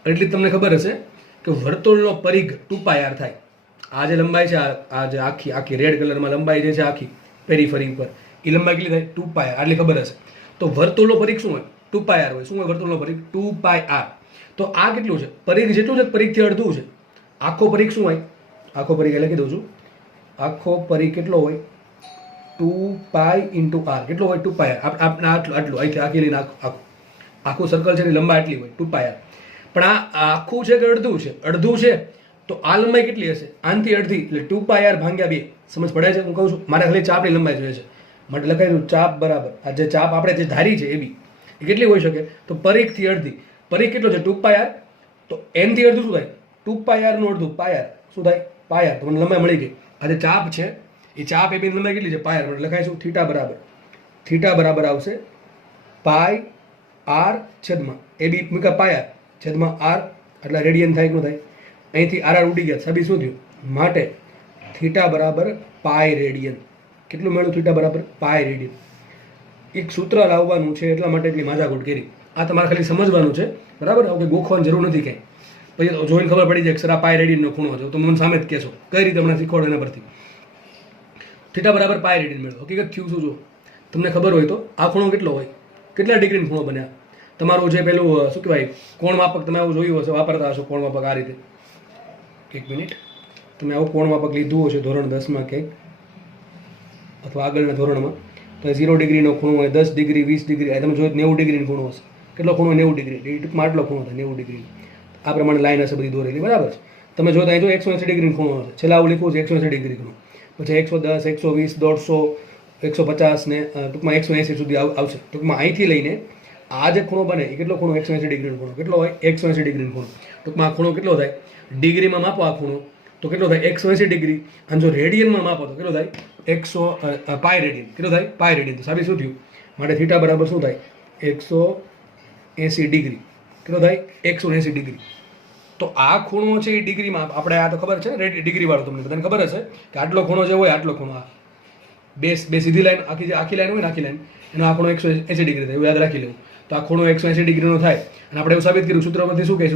એટલી તમને ખબર હશે કે વર્તુળનો પરિઘ 2πr થાય. આ જે લંબાઈ છે, આ જે આખી રેડ કલરમાં લંબાઈ જે છે આખી પેરીફરી ઉપર, એ લંબાઈ કેટલી થાય? 2πr. આટલી ખબર હશે. તો વર્તુળનો પરિઘ શું હોય? 2πr હોય. શું હોય વર્તુળનો પરિઘ? 2πr. તો આ કેટલું છે? પરિઘ જેટલું છે, પરિઘથી અડધું છે. આખો પરિઘ શું હોય? આખો પરિઘ લખી દઉં છું. આખો પરિઘ કેટલો હોય? 2π × r. કેટલો હોય? 2πr. આટલું અહીંથી આખી લઈને આખું સર્કલ છે એની લંબાઈ આટલી હોય 2πr. પણ આ આખું છે કે અડધું છે? અડધું છે. તો આ લંબાઈ કેટલી હશે? આનથી અડધી, એટલે 2πr ભાગ્યા 2. સમજ પડે છે? હું કહું છું મારે ખાલી ચાપની લંબાઈ જોઈએ છે માટે લખાઈ દઉં ચાપ બરાબર આ જે ચાપ આપણે જે ધારી છે એ બી એ કેટલી હોઈ શકે? તો પરિઘથી અડધી. પરિઘ કેટલો છે? 2πr. તો એનથી અડધું શું થાય? 2πr નું અડધું પાયર. શું થાય? પાયર. તો મને લંબાઈ મળી ગઈ. આ જે ચાપ છે એ ચાપ એ બી લંબાઈ કેટલી છે? પાયર. એટલે લખાઈશું થીટા બરાબર આવશે પાય આર છેદમાં એ બી મૂકા પાયર છેદમાં આર. એટલે રેડિયન થાય કે ન થાય? અહીંથી આર ઉડી ગયા. સાબી શું થયું? માટે થીટા બરાબર પાય રેડિયન. કેટલું મળ્યું? થીટા બરાબર પાય રેડિયન. એક સૂત્ર લાવવાનું છે એટલા માટે એટલી માથાકૂટ કરી. આ તમારે ખાલી સમજવાનું છે, બરાબર? હવે ગોખવાની જરૂર નથી કંઈ. પછી જોઈને ખબર પડી જાય કે સર આ પાય રેડિયનનો ખૂણો છે, તો મને સામે જ કહેશો કઈ રીતે હમણાં શીખવાડો એના પરથી. થીટા બરાબર પાય રેડિયન મેળવો. હકીકત થયું શું? જો તમને ખબર હોય તો આ ખૂણો કેટલો હોય? કેટલા ડિગ્રીનો ખૂણો બન્યા? તમારું જે પેલું શું કહેવાય કોણ માપક, તમે આવું જોયું હશે, વાપરતા હશો કોણ માપક આ રીતે. એક મિનિટ, તમે આવું કોણ માપક લીધું હશે ધોરણ 10માં ક્યાંક અથવા આગળના ધોરણમાં, તો 0 ડિગ્રીનો ખૂણો હોય, 10 ડિગ્રી, 20 ડિગ્રી. તમે જોયું 90 ડિગ્રીનો ખૂણો હશે. કેટલો ખૂણો? 90 ડિગ્રી. એ ટૂંકમાં આટલો ખૂણો થાય 90 ડિગ્રી. આ પ્રમાણે લાઈન હશે બધી દોરેલી, બરાબર છે? તમે જો અહીં જો 180 ડિગ્રીનો ખૂણો હશે. છેલ્લા આવું લીધું છે 180 ડિગ્રી ખૂણો, પછી 110, 120, 150, 150 ને ટૂંકમાં 180 સુધી આવશે. ટૂંકમાં અહીંથી લઈને આ જે ખૂણો બને એ કેટલો ખૂણો? 180 ડિગ્રીનો ખૂણો. કેટલો હોય? 180 ડિગ્રીનો ખૂણો. ટૂંકમાં આ ખૂણો કેટલો થાય? ડિગ્રીમાં માપો આ ખૂણો તો કેટલો થાય? 180 ડિગ્રી. અને જો રેડિયનમાં માપો તો કેટલો થાય? 100 પાય રેડિયન. કેટલો થાય? પાય રેડિયન. તો સાબિત શું થયું? માટે થીટા બરાબર શું થાય? 180 ડિગ્રી. કેટલો થાય? 180 ડિગ્રી. તો આ ખૂણો છે એ ડિગ્રીમાં આપણે આ તો ખબર છે ને ડિગ્રી વાળો, તમને બધાને ખબર હશે કે આટલો ખૂણો જે હોય આટલો ખૂણો, આ બે સીધી લાઈન આખી લાઈન હોય ને આખી લાઈન એનો આ ખૂણો 180 ડિગ્રી થાય, એવું યાદ રાખી લેવું. તો આ ખૂણો 180 ડિગ્રીનો થાય. અને આપણે એવું સાબિત કર્યું સૂત્ર પરથી. શું કહે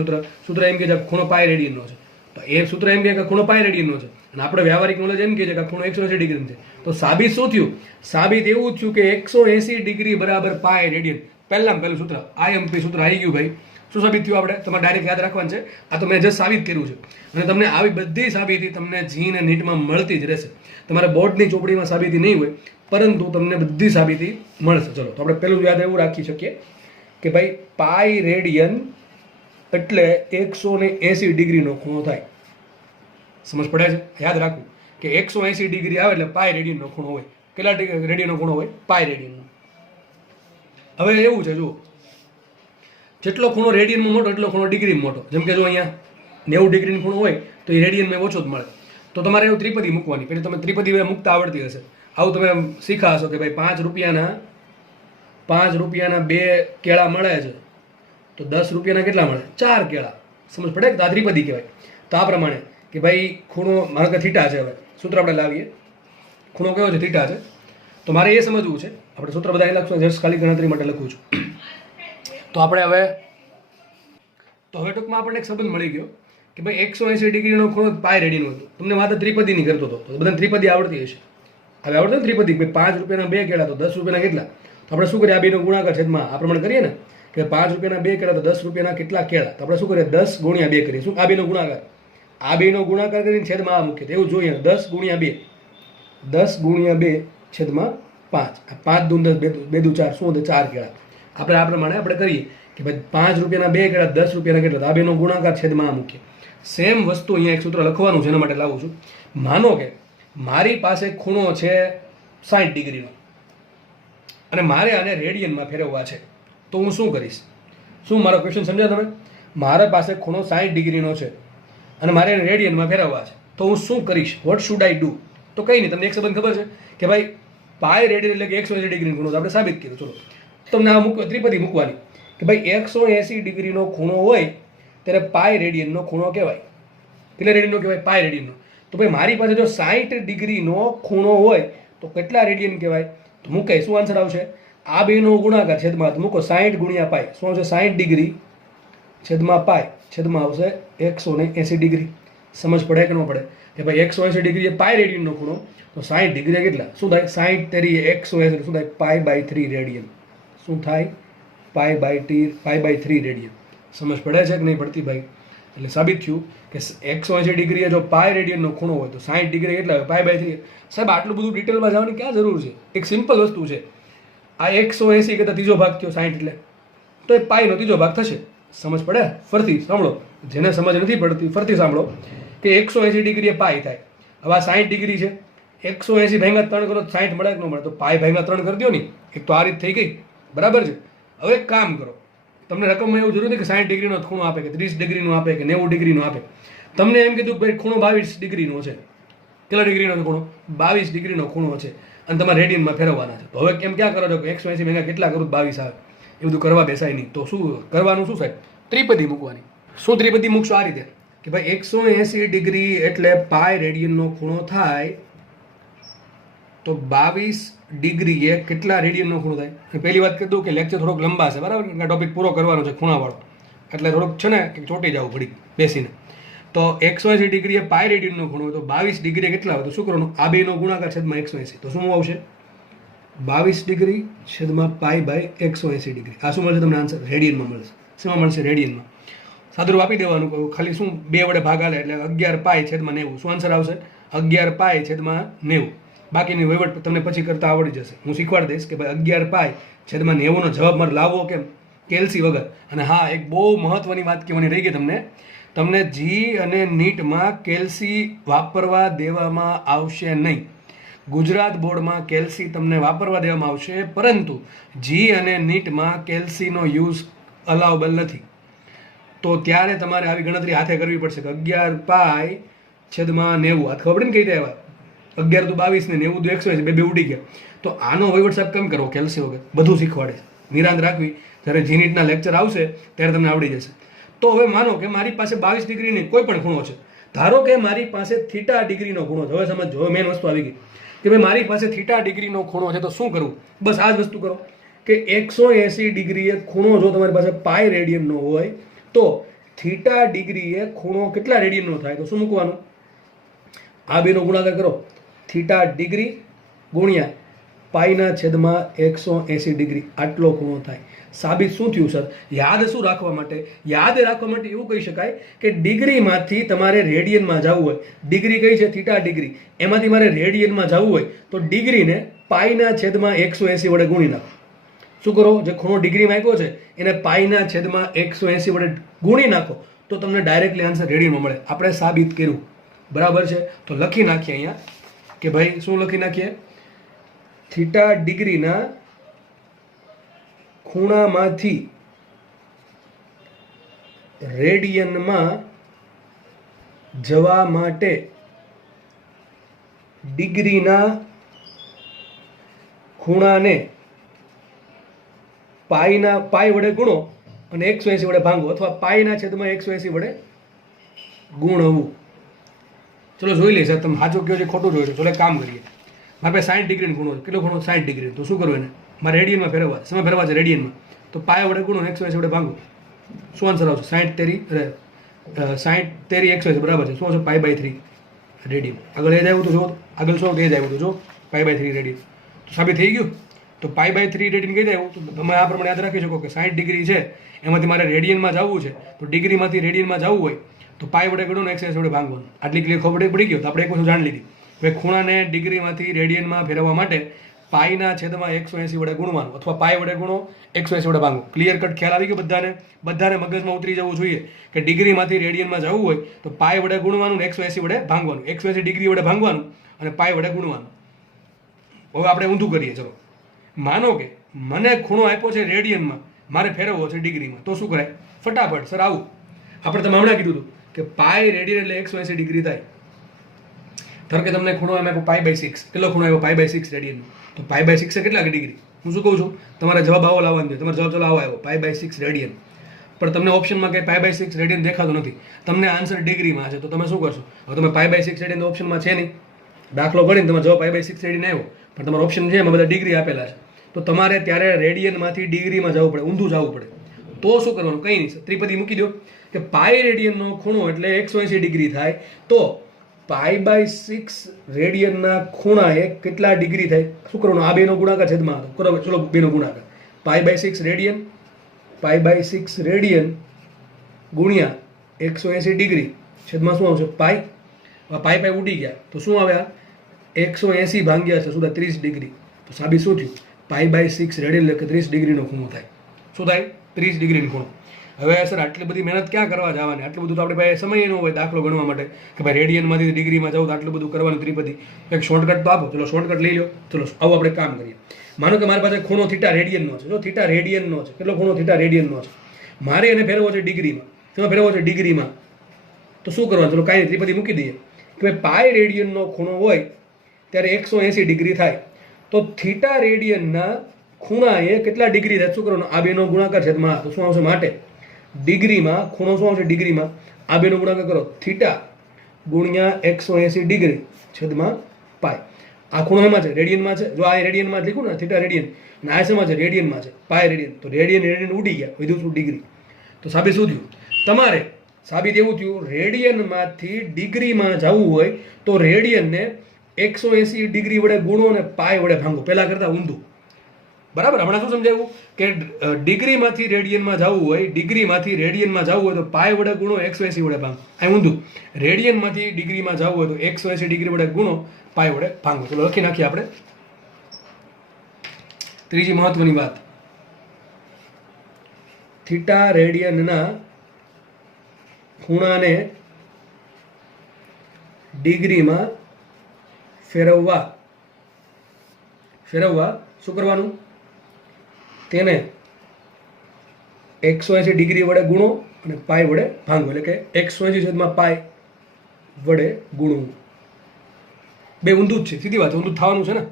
સૂત્ર એમ કે છે ખૂણો પાય રેડિયનનો છે. તો એ સૂત્ર એમ કે ખૂણો પાય રેડિયનનો છે અને આપણે વ્યવહારિક નોલેજ એમ કે છે કે ખૂણો 180 ડિગ્રીનો છે. તો સાબિત શું થયું? સાબિત એવું થયું કે 180 ડિગ્રી બરાબર પાય રેડિયન. પહેલું સૂત્ર આઈએમપી સૂત્ર આવી ગયું ભાઈ. શું સાબિત થયું? આપણે તમારે ડાયરેક્ટ યાદ રાખવાનું છે. આ તો મેં જસ્ટ સાબિત કર્યું છે અને તમને આવી બધી સાબિતી તમને જી અને નીટમાં મળતી જ રહેશે. તમારે બોર્ડની ચોપડીમાં સાબિતી નહીં હોય પરંતુ તમને બધી સાબિતી મળશે. ચલો, તો આપણે પહેલું યાદ એવું રાખી શકીએ કે ભાઈ પાય રેડિયન એટલે 180 ડિગ્રીનો ખૂણો થાય. સમજ પડે છે? યાદ રાખવું કે 180 ડિગ્રી આવે એટલે પાય રેડિયનનો ખૂણો હોય. કેટલા રેડિયનનો ખૂણો હોય? પાય રેડિયનનો. હવે એવું છે, જુઓ, જેટલો ખૂણો રેડિયનમાં મોટો એટલો ખૂણો ડિગ્રીમાં મોટો. જેમ કે જો અહીંયા 90 ડિગ્રીનો ખૂણો હોય તો એ રેડિયનમાં ઓછો જ મળે. તો તમારે એવું ત્રિપદી મૂકવાની. પેલી તમે ત્રિપદી મૂકતા આવડતી હશે. આવું તમે શીખા હશો કે ભાઈ 5 રૂપિયાના 2 કેળા મળે છે તો 10 રૂપિયાના કેટલા મળે? 4 કેળા. સમજ પડે કે આ ત્રિપદી કહેવાય. તો આ પ્રમાણે કે ભાઈ ખૂણો મારો કે થીટા છે. હવે સૂત્ર આપણે લાવીએ. ખૂણો કયો છે? થીટા છે. તો મારે એ સમજવું છે. આપણે સૂત્ર બધા લખશું, જસ્ટ ખાલી ગણતરી માટે લખું છું. તો આપણે હવે ટૂંકમાં આપણને એક સંબંધ મળી ગયો કે ભાઈ 180 ડિગ્રીનો ખૂણો પાય રેડિયન હતો. તમને વાત ત્રિપદીની કરતો હતો, તો બધાને ત્રિપદી આવડતી હશે. હવે આવડતું ને ત્રિપદી? ભાઈ 5 રૂપિયાના 2 કેળા તો 10 રૂપિયાના કેટલા? તો આપણે શું કરીએ? આ બેનો ગુણાકાર છેદમાં આ પ્રમાણે કરીએ ને કે 5 રૂપિયાના 2 કેળા તો 10 રૂપિયાના કેટલા કેળા? તો આપણે શું કરીએ? 10 × 2 કરીએ. શું? આ બેનો ગુણાકાર. આ બેનો ગુણાકાર કરીને છેદમાં આ મૂકીએ. એવું જોઈએ 10 × 2. 10 × 2 છેદમાં 5. 5 દૂ 10, 2 દૂ 4. શું? 4 કેળા. આપણે આ પ્રમાણે આપણે કરીએ કે ભાઈ 5 રૂપિયાના 2 કેળા 10 રૂપિયાના કેટલા? આ બેનો ગુણાકાર છેદમાં આ મૂકીએ. સેમ વસ્તુ અહીંયા એક સૂત્ર લખવાનું છે, એના માટે લાવું છું. માનો કે મારી પાસે ખૂણો છે 60 ડિગ્રીનો અને મારે આને રેડિયનમાં ફેરવવા છે, તો હું શું કરીશ? શું મારો ક્વેશ્ચન સમજ્યા તમે? મારા પાસે ખૂણો 60 ડિગ્રીનો છે અને મારે રેડિયનમાં ફેરવવા છે, તો હું શું કરીશ? What should I do? તો કંઈ નહીં. તમને એક સંબંધ ખબર છે કે ભાઈ પાય રેડિયન એટલે કે 180 ડિગ્રીનો ખૂણો. આપણે સાબિત કર્યું. ચલો, તમને આ ત્રિપદી મૂકવાની કે ભાઈ 180 ડિગ્રીનો ખૂણો હોય ત્યારે પાય રેડિયનનો ખૂણો કહેવાય. કેટલા રેડિયનનો કહેવાય? પાય રેડિયનનો. તો ભાઈ મારી પાસે જો 60 ડિગ્રીનો ખૂણો હોય તો કેટલા રેડિયન કહેવાય? તો મૂકે શું આન્સર આવશે? આ બેનો ગુણાકાર છેદમાં, તો મૂકો 60 ગુણ્યા પાઈ. શું આવશે? 60 ડિગ્રી છેદમાં પાઈ છેદમાં આવશે 180 ડિગ્રી. સમજ પડે કે ન પડે? કે ભાઈ 180 ડિગ્રી એ પાઈ રેડિયનનો ખૂણો, તો 60 ડિગ્રી કેટલા? શું થાય? 60 તેરી 180 શું થાય? Pi by 3 radian. શું થાય? Pi by 3 radian. સમજ પડે છે કે નહીં પડતી ભાઈ? એટલે સાબિત થયું કે 180 ડિગ્રીએ જો પાઈ રેડિયનનો ખૂણો હોય તો 60 ડિગ્રી કેટલા હોય? Pi by 3. સાહેબ આટલું બધું ડિટેલમાં જવાની ક્યાં જરૂર છે? એક સિમ્પલ વસ્તુ છે. આ 180 કરતાં ત્રીજો ભાગ થયો 60 એટલે તો એ પાઈનો ત્રીજો ભાગ થશે. સમજ પડે? ફરતી સાંભળો, જેને સમજ નથી પડતી ફરતી સાંભળો કે 180 ડિગ્રી એ પાઈ થાય. હવે આ 60 ડિગ્રી છે, 180 ભાગ્યા 3 કરો 60 મળે કે ન મળે? તો પાઈ ભાગ્યા 3 કરી દો ને. એક તો આ રીત થઈ ગઈ, બરાબર છે. હવે એક કામ કરો, તમને રકમમાં એવું જરૂર નથી કે 60 ડિગ્રીનો ખૂણો આપે કે 30 ડિગ્રીનો આપે કે 90 ડિગ્રીનો આપે. તમને એમ કીધું કે ભાઈ ખૂણો 22 ડિગ્રીનો છે. કેટલા ડિગ્રીનો ખૂણો? 22 ડિગ્રીનો ખૂણો છે અને તમારે રેડિયનમાં ફેરવવાના છે. તો હવે કેમ ક્યાં કરો છો કે 180 ભાગ્યા કેટલા કરું 22 આવે? એ બધું કરવા બેસાય નહીં. તો શું કરવાનું? શું સાહેબ? ત્રિપદી મૂકવાની. શું ત્રિપદી મૂકશો? આ રીતે કે ભાઈ 180 ડિગ્રી એટલે પાઈ રેડિયનનો ખૂણો થાય, તો 22 ડિગ્રીએ કેટલા રેડિયનનો ખૂણો થાય? પહેલી વાત કરી દઉં કે લેક્ચર થોડોક લંબા છે, બરાબર? આ ટોપિક પૂરો કરવાનો છે ખૂણાવાળો, એટલે થોડુંક છે ને કે ચોટી જવું ઘડી બેસીને. તો 180 ડિગ્રીએ પાઈ રેડિયનનો ખૂણો હોય તો 22 ડિગ્રી કેટલા હોય? તો શું કરવાનું? આ બેનો ગુણાકાર છેદમાં 180. તો શું આવશે? 22 ડિગ્રી છેદમાં પાઈ બાય 180 ડિગ્રી. આ શું મળશે તમને આન્સર? રેડિયનમાં મળશે. શેમાં મળશે? રેડિયનમાં. સાદુરૂપ આપી દેવાનું. ખાલી શું 2 વડે ભાગ આલે એટલે 11 પાઈ છેદમાં 90. શું આન્સર આવશે? 11 પાઈ છેદમાં 90. બાકીની વહીવટ તમને પછી કરતા આવડી જશે. હું શીખવાડી દઈશ કે ભાઈ 11 પાઈ છેદમાં 90નો જવાબ મારે લાવવો કેમ? કેલ્સી વગર. અને હા, એક બહુ મહત્વની વાત કહેવાની રહી ગઈ તમને જી અને નીટમાં કેલ્સી વાપરવા દેવામાં આવશે નહીં. ગુજરાત બોર્ડમાં કેલ્સી તમને વાપરવા દેવામાં આવશે, પરંતુ જી અને નીટમાં કેલ્સીનો યુઝ અલાઉબલ નથી. તો ત્યારે તમારે આવી ગણતરી હાથે કરવી પડશે કે 11 પાઈ છેદમાં 90. આ ખબર ને કઈ રીતે આવ્યા? 11 તો 22 ને 90 તો 180, બે ઉડી ગયા. તો આનો વહીવટ સાહેબ કેમ કરવો કેલ્સી વગર? બધું શીખવાડે. નિરાંત રાખવી, જ્યારે જી નીટના લેક્ચર આવશે ત્યારે તમને આવડી જશે. તો હવે માનો કે મારી પાસે 22 ડિગ્રીની કોઈ પણ ખૂણો છે. ધારો કે મારી પાસે θ ડિગ્રીનો ખૂણો છે. હવે સમજો, હવે મેઇન વસ્તુ આવી ગઈ કે ભાઈ મારી પાસે θ ડિગ્રીનો ખૂણો છે તો શું કરવું? બસ આ જ વસ્તુ કરો કે 180 ડિગ્રીએ ખૂણો જો તમારી પાસે પાઈ રેડિયનનો હોય તો θ ડિગ્રીએ ખૂણો કેટલા રેડિયનનો થાય? તો શું મૂકવાનું? આ બેનો ગુણાકાર કરો. θ ડિગ્રી ગુણ્યા પાઈના છેદમાં 180 ડિગ્રી આટલો ખૂણો થાય. સાબિત શું થયું સર? યાદ શું રાખવા માટે? યાદ રાખવા માટે એવું કહી શકાય કે ડિગ્રીમાંથી તમારે રેડિયનમાં જવું હોય. ડિગ્રી કઈ છે? θ ડિગ્રી. એમાંથી મારે રેડિયનમાં જવું હોય તો ડિગ્રીને પાઈના છેદમાં 180 વડે ગુણી નાખો. શું કરો? જે ખૂણો ડિગ્રીમાં આપ્યો છે એને પાઈના છેદમાં 180 વડે ગુણી નાખો તો તમને ડાયરેક્ટલી આન્સર રેડિયનમાં મળે. આપણે સાબિત કર્યું, બરાબર છે? તો લખી નાખીએ અહીંયા કે ભાઈ શું લખી નાખીએ? θ ડિગ્રીના ખૂણામાંથી રેડિયનમાં જવા માટે ડિગ્રીના ખૂણાને પાઈ વડે ગુણો અને 180 વડે ભાંગો, અથવા પાઈના છેદમાં 180 વડે ગુણવું. ચલો જોઈ લઈએ સર, તમે સાચું કહો છો ખોટું જોઈ લો. ચલો એક કામ કરીએ. મારે પાસે 60 ડિગ્રીનો ખૂણો છે. કેટલો ખૂણો? 60 ડિગ્રી. તો શું કરવું એને? મારે રેડિયનમાં ફેરવવા. શેમાં ફેરવવા છે? રેડિયનમાં. તો પાય વડે ગુણો 180 વડે ભાંગો. શું આન્સર આવશે? 60 તેરી 180, બરાબર છે. શું આવશે? Pi by 3 radian. આગળ એ જ આવ્યું તો જો, આગળ શું એ જ આવ્યું તો જો, પાઈ બાય 3 રેડિયન. તો સાબિત થઈ ગયું. તો પાઈ બાય 3 રેડિયન કઈ આવ્યું? તો તમે આ પ્રમાણે યાદ રાખી શકો કે 60 ડિગ્રી છે, એમાંથી મારે રેડિયનમાં જવું છે. તો ડિગ્રીમાંથી રેડિયનમાં જવું હોય તો પાઈ વડે ગુણો 180 વડે ભાંગવાનું. આટલી ક્લિયર ખબર પડી ગયો. તો આપણે એક વસ્તુ જાણી લીધી. હવે ખૂણાને ડિગ્રીમાંથી રેડિયનમાં ફેરવવા માટે પાઈના છેદમાં 180 વડે ગુણવાનું, અથવા પાઈ વડે ગુણો 180 વડે ભાંગો. ક્લિયર કટ ખ્યાલ આવી ગયો બધાને મગજમાં ઉતરી જવું જોઈએ કે ડિગ્રીમાંથી રેડિયનમાં જવું હોય તો પાઈ વડે ગુણવાનું, 180 વડે ભાંગવાનું. 180 ડિગ્રી વડે ભાંગવાનું અને પાઈ વડે ગુણવાનું. હવે આપણે ઊંધું કરીએ. ચલો માનો કે મને ખૂણો આપ્યો છે રેડિયનમાં, મારે ફેરવવો છે ડિગ્રીમાં. તો શું કરાય? ફટાફટ સર આવું આપણે તમે હમણાં કીધું હતું કે પાઈ રેડિયન એટલે 180 ડિગ્રી થાય. ધારો કે તમને ખૂણો આપ્યો પાઈ બાય 6. કેટલો ખૂણો આવ્યો? પાઈ બાય 6 રેડિયનનો. તો પાઈ બાય 6 કેટલા ડિગ્રી? હું શું કહું છું? તમારે જવાબ આવો લાવવાનો છે. તમારો જવાબ ચલો આવો આવ્યો, પાઈ બાય 6 રેડિયન. પણ તમને ઓપ્શનમાં કંઈ π/6 રેડિયન દેખાતું નથી, તમને આન્સર ડિગ્રીમાં છે, તો તમે શું કરશો? હવે તમે π/6 રેડિયન ઓપ્શનમાં છે નહીં, દાખલો કરીને તમારે જવાબ π/6 રેડિયન આવ્યો, પણ તમારો ઓપ્શન છે એમાં બધા ડિગ્રી આપેલા છે, તો તમારે ત્યારે રેડિયનમાંથી ડિગ્રીમાં જવું પડે, ઊંધું જવું પડે. તો શું કરવાનું? કંઈ નહીં, ત્રિપદી મૂકી દો કે પાઈ રેડિયનનો ખૂણો એટલે 180 ડિગ્રી થાય, તો π/6 રેડિયનના ખૂણાએ કેટલા ડિગ્રી થાય? શું કરવાનું? આ બેનો ગુણાકાર છેદમાં હતો, બરાબર? ચલો બેનો ગુણાકાર, π/6 રેડિયન, π/6 રેડિયન ગુણ્યા 180 ડિગ્રી છેદમાં શું આવશે? પાઈ. પાઈ ઉડી ગયા તો શું આવે? 180 ભાગ્યા છે સુધા 30 ડિગ્રી, તો સાબિત શું થયું? π/6 રેડિયન એટલે કે 30 ડિગ્રીનો ખૂણો થાય. શું થાય? 30 ડિગ્રીનો ખૂણો. હવે સર આટલી બધી મહેનત ક્યાં કરવા જવાની? આટલું બધું તો આપણે પાસે સમય ન હોય દાખલો ગણવા માટે કે ભાઈ રેડિયનમાંથી ડિગ્રીમાં જવું તો આટલું બધું કરવાનું ત્રિપદી. એક શોર્ટકટ તો આપો, ચલો શોર્ટકટ લઈ લો. ચલો આવું આપણે કામ કરીએ. માનો કે મારી પાસે ખૂણો થીટા રેડિયનનો છે, જો થીટા રેડિયનનો છે, કેટલો ખૂણો થીટા રેડિયનનો છે, મારે એને ફેરવો છે ડિગ્રીમાં. શેમાં ફેરવો છે? ડિગ્રીમાં. તો શું કરવાનું? ચલો કાંઈ ત્રિપદી મૂકી દઈએ કે ભાઈ પાઈ રેડિયનનો ખૂણો હોય ત્યારે 180 ડિગ્રી થાય, તો થીટા રેડિયનના ખૂણાએ કેટલા ડિગ્રી થાય? શું કરવાનું? આ બેનો ગુણાકાર છેદમાં, તો શું આવશે? માટે ડિગ્રીમાં ખૂણો શું આવશે? ડિગ્રીમાં આ બેનો ગુણાકાર કરો, થીટા ગુણ્યા 180 ડિગ્રી છેદમાં પાઈ. આ ખૂણો એમાં છે? રેડિયનમાં છે. જો આ રેડિયનમાં લીધું ને, થીટા રેડિયન, અને આ શેમાં છે? રેડિયનમાં છે, પાઈ રેડિયન. તો રેડિયન ઉડી ગયા, વધ્યું શું? ડિગ્રી. તો સાબિત શું થયું? તમારે સાબિત એવું થયું, રેડિયનમાંથી ડિગ્રીમાં જવું હોય તો રેડિયનને 180 ડિગ્રી વડે ગુણો અને પાઈ વડે ભાંગો. પહેલા કરતાં ઊંધું, બરાબર? હમણાં શું સમજાવ્યું કે ડિગ્રીમાંથી રેડિયનમાં જવું હોય, ડિગ્રીમાંથી રેડિયનમાં જવું હોય તો પાઈ વડે ગુણો, 180 વડે ભાંગો. અહીં ઊંધું, રેડિયનમાંથી ડિગ્રીમાં જવું હોય તો 180 ડિગ્રી વડે ગુણો, પાઈ વડે ભાંગો. ચલો લખી નાખીએ આપણે. ત્રીજી મહત્વની વાત, થીટા રેડિયનના ખૂણાને ડિગ્રીમાં ફેરવવા શું કરવાનું? તેને 180 ડિગ્રી વડે ગુણો અને પાઈ વડે ભાંગો, એટલે કે 180 છેદમાં પાઈ વડે ગુણવું. બે ઊંધું જ છે, સીધી વાત, ઊંધું થવાનું છે ને.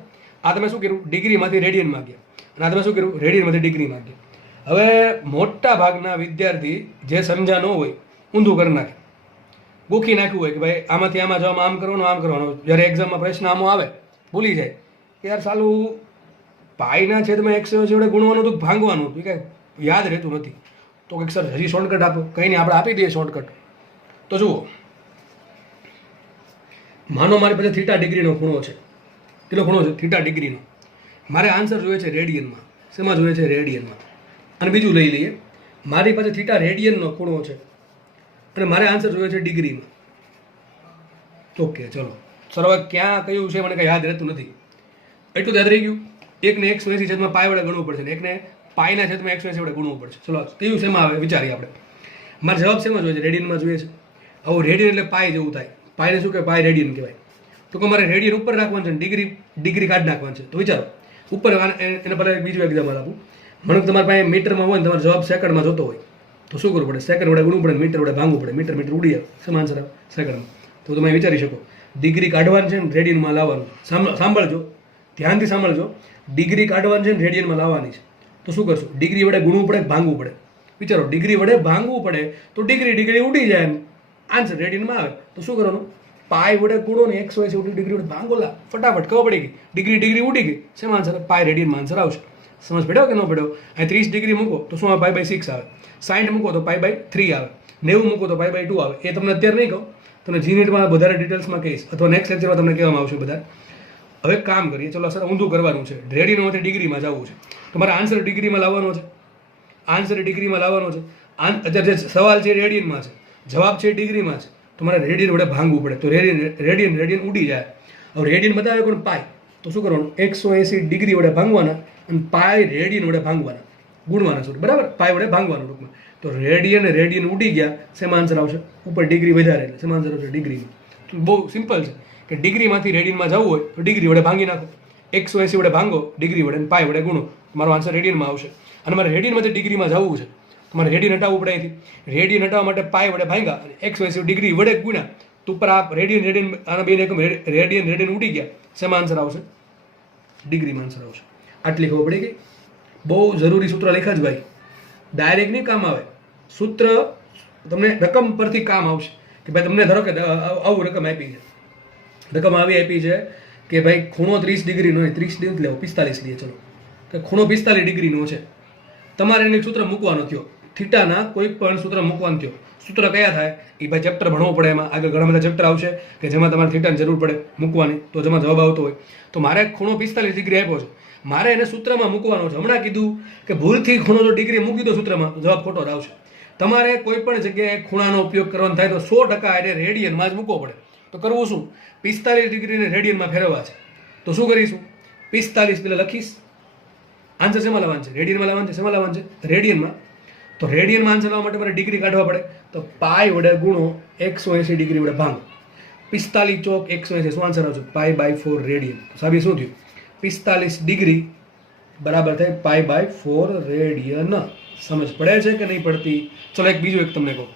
આ તમે શું કર્યું? ડિગ્રીમાંથી રેડિયનમાં ગયા, અને આ તમે શું કર્યું? રેડિયનમાંથી ડિગ્રીમાં ગયા. હવે મોટા ભાગના વિદ્યાર્થી જે સમજા ન હોય ઊંધું કરી નાખે, ગોખી નાખ્યું હોય કે ભાઈ આમાંથી આમાં જવામાં આમ કરવાનું, આમ કરવાનું. જ્યારે એક્ઝામમાં પ્રશ્ન આમાં આવે ભૂલી જાય કે યાર સાલું પાઈના છેદમાં 180 વડે ગુણવાનું હતું, ભાંગવાનું હતું, કાંઈ યાદ રહેતું નથી. તો કંઈક સર હજી શોર્ટકટ આપો. કંઈ નહીં, આપણે આપી દઈએ શોર્ટકટ. તો જુઓ, માનો મારી પાસે થીટા ડિગ્રીનો ખૂણો છે. કેટલો ખૂણો છે? થીટા ડિગ્રીનો. મારે આન્સર જોઈએ છે રેડિયનમાં. શેમાં જોઈએ છે? રેડિયનમાં. અને બીજું લઈ લઈએ, મારી પાસે થીટા રેડિયનનો ખૂણો છે અને મારે આન્સર જોઈએ છે ડિગ્રીમાં. ઓકે, ચલો સર હવે ક્યાં કયું છે મને કંઈ યાદ રહેતું નથી. એટલું યાદ રહી ગયું, એકને 180 છેદમાં પાઈ વડે ગણવું પડશે, એકને પાઈના છેદમાં 180 વડે ગુણવું પડશે. ચલો કયું શેમાં આવે વિચારીએ આપણે. મારે જવાબ શેમાં જોઈએ છે? રેડિયનમાં જોઈએ છે. આવું રેડિયન એટલે પાઈ જેવું થાય. પાઈને શું કહેવાય? પાઈ રેડિયન કહેવાય. તો કે મારે રેડિયન ઉપર રાખવાનું છે, ડિગ્રી કાઢી નાખવાનું છે. તો વિચારો ઉપર. એને પહેલાં બીજું એક્ઝામ્પલ આપું. મને તમારી પાસે મીટરમાં હોય ને તમારો જવાબ સેકન્ડમાં જોતો હોય તો શું કરવું પડે? સેકન્ડ વડે ગુણવું પડે, મીટર વડે ભાંગવું પડે. મીટર ઉડી આવે, સમાન આન્સર આવે સેકન્ડમાં. તો તમે વિચારી શકો, ડિગ્રી કાઢવાની છે ને રેડિયનમાં લાવવાનું. સાંભળજો, ધ્યાનથી સાંભળજો. ડિગ્રી કાઢવાની છે ને રેડિયનમાં લાવવાની છે, તો શું કરશો? ડિગ્રી વડે ગુણવું પડે, ભાંગવું પડે. વિચારો, ડિગ્રી વડે ભાંગવું પડે તો ડિગ્રી ઉડી જાય, આન્સર રેડિયનમાં આવે. તો શું કરવાનું? પાઈ વડે ગુણો ને 180 ડિગ્રી વડે ભાંગો. લા ફટાફટ ખબર પડી ગઈ, ડિગ્રી ઉડી ગઈ. શેમાં આન્સર? પાઈ રેડિયનમાં આન્સર આવશે. સમજ પડ્યો કે ન પડ્યો? અહીં 30 ડિગ્રી મૂકો તો શું આવે? π/6 આવે. 60 મૂકો તો π/3 આવે. 90 મૂકો તો π/2 આવે. એ તમને અત્યારે નહીં કહું, તમને જીનીટમાં વધારે ડિટેલ્સમાં કહીશ, અથવા નેક્સ્ટ લેક્ચરમાં તમને કહેવામાં આવશે બધા. હવે કામ કરીએ, ચલો સર ઊંધું કરવાનું છે, રેડિયનમાંથી ડિગ્રીમાં જવું છે. તમારે આન્સર ડિગ્રીમાં લાવવાનો છે. અત્યારે જે સવાલ છે રેડિયનમાં છે, જવાબ છે ડિગ્રીમાં છે. તમારે રેડિયન વડે ભાંગવું પડે. તો રેડિયન ઉડી જાય. હવે રેડિયન બતાવે કોણ? પાઈ. તો શું કરવાનું? 180 ડિગ્રી વડે ભાંગવાના અને પાઈ રેડિયન વડે ભાંગવાના, ગુણવાના શું? બરાબર? પાઈ વડે ભાંગવાનું ટૂંકમાં. તો રેડિયન ઉડી ગયા, શેમાં આન્સર આવશે? ઉપર ડિગ્રી વધારે એટલે શેમાં આન્સર આવશે? ડિગ્રીમાં. તો બહુ સિમ્પલ છે કે ડિગ્રીમાંથી રેડિયનમાં જવું હોય તો ડિગ્રી વડે ભાંગી નાખો. 180 વડે ભાંગો, ડિગ્રી વડે, પાઈ વડે ગુણો, મારો આન્સર રેડિયનમાં આવશે. અને મારે રેડિયનમાંથી ડિગ્રીમાં જવું છે, તમારે રેડિયન હટાવવું પડે અહીંથી. રેડિયન હટાવવા માટે પાઈ વડે ભાંગ્યા અને 180 ડિગ્રી વડે ગુણ્યા, તો ઉપર આ રેડિયન આના બે રેડિયન ઉડી ગયા, શેમાં આન્સર આવશે? ડિગ્રીમાં આન્સર આવશે. આટલી ખબર પડી ગઈ? બહુ જરૂરી સૂત્ર લખ્યા જ ભાઈ, ડાયરેક્ટ નહીં કામ આવે. સૂત્ર તમને રકમ પરથી કામ આવશે કે ભાઈ તમને ધારો કે આવું રકમ આપી છે, રકમ આવી આપી છે કે ભાઈ ખૂણો 30 ડિગ્રીનો હોય, 30 ડિગ્રી લેવો 45 લઈએ ચલો, કે ખૂણો 45 ડિગ્રીનો છે, તમારે એને સૂત્ર મૂકવાનો થયો, થીટાના કોઈ પણ સૂત્ર મૂકવાનું થયો. સૂત્ર કયા થાય એ ભાઈ ચેપ્ટર ભણવો પડે, એમાં આગળ ઘણા બધા ચેપ્ટર આવશે કે જેમાં તમારે થીટાની જરૂર પડે મૂકવાની, તો જેમાં જવાબ આવતો હોય. તો મારે ખૂણો 45 ડિગ્રી આપ્યો છે, મારે એને સૂત્રમાં મૂકવાનો છે. હમણાં કીધું કે ભૂલથી ખૂણો જો ડિગ્રી મૂકી દો સૂત્રમાં તો જવાબ ખોટો જ આવશે. તમારે કોઈ પણ જગ્યાએ ખૂણાનો ઉપયોગ કરવાનો થાય તો 100% એને રેડિયનમાં જ મૂકવો પડે. તો કરવું શું? 45 ડિગ્રીને રેડિયનમાં ફેરવવા છે. તો શું કરીશું? 45 પેલા લખીશ, આન્સર શેમાં લાવવાનું છે? રેડિયનમાં લાવવાનું છે. શેમાં લાવવાનું છે? રેડિયનમાં. તો રેડિયનમાં આન્સર લાવવા માટે મારે ડિગ્રી કાઢવા પડે. તો પાઈ વડે ગુણો 180 ડિગ્રી વડે ભાંગો. 45 ચોક 180, શું આન્સર આવશે? π/4 રેડિયન. સાબી શું થયું? 45 ડિગ્રી બરાબર થાય π/4 રેડિયન. સમજ પડે છે કે નહીં પડતી? ચલો એક બીજું એક તમને કહું.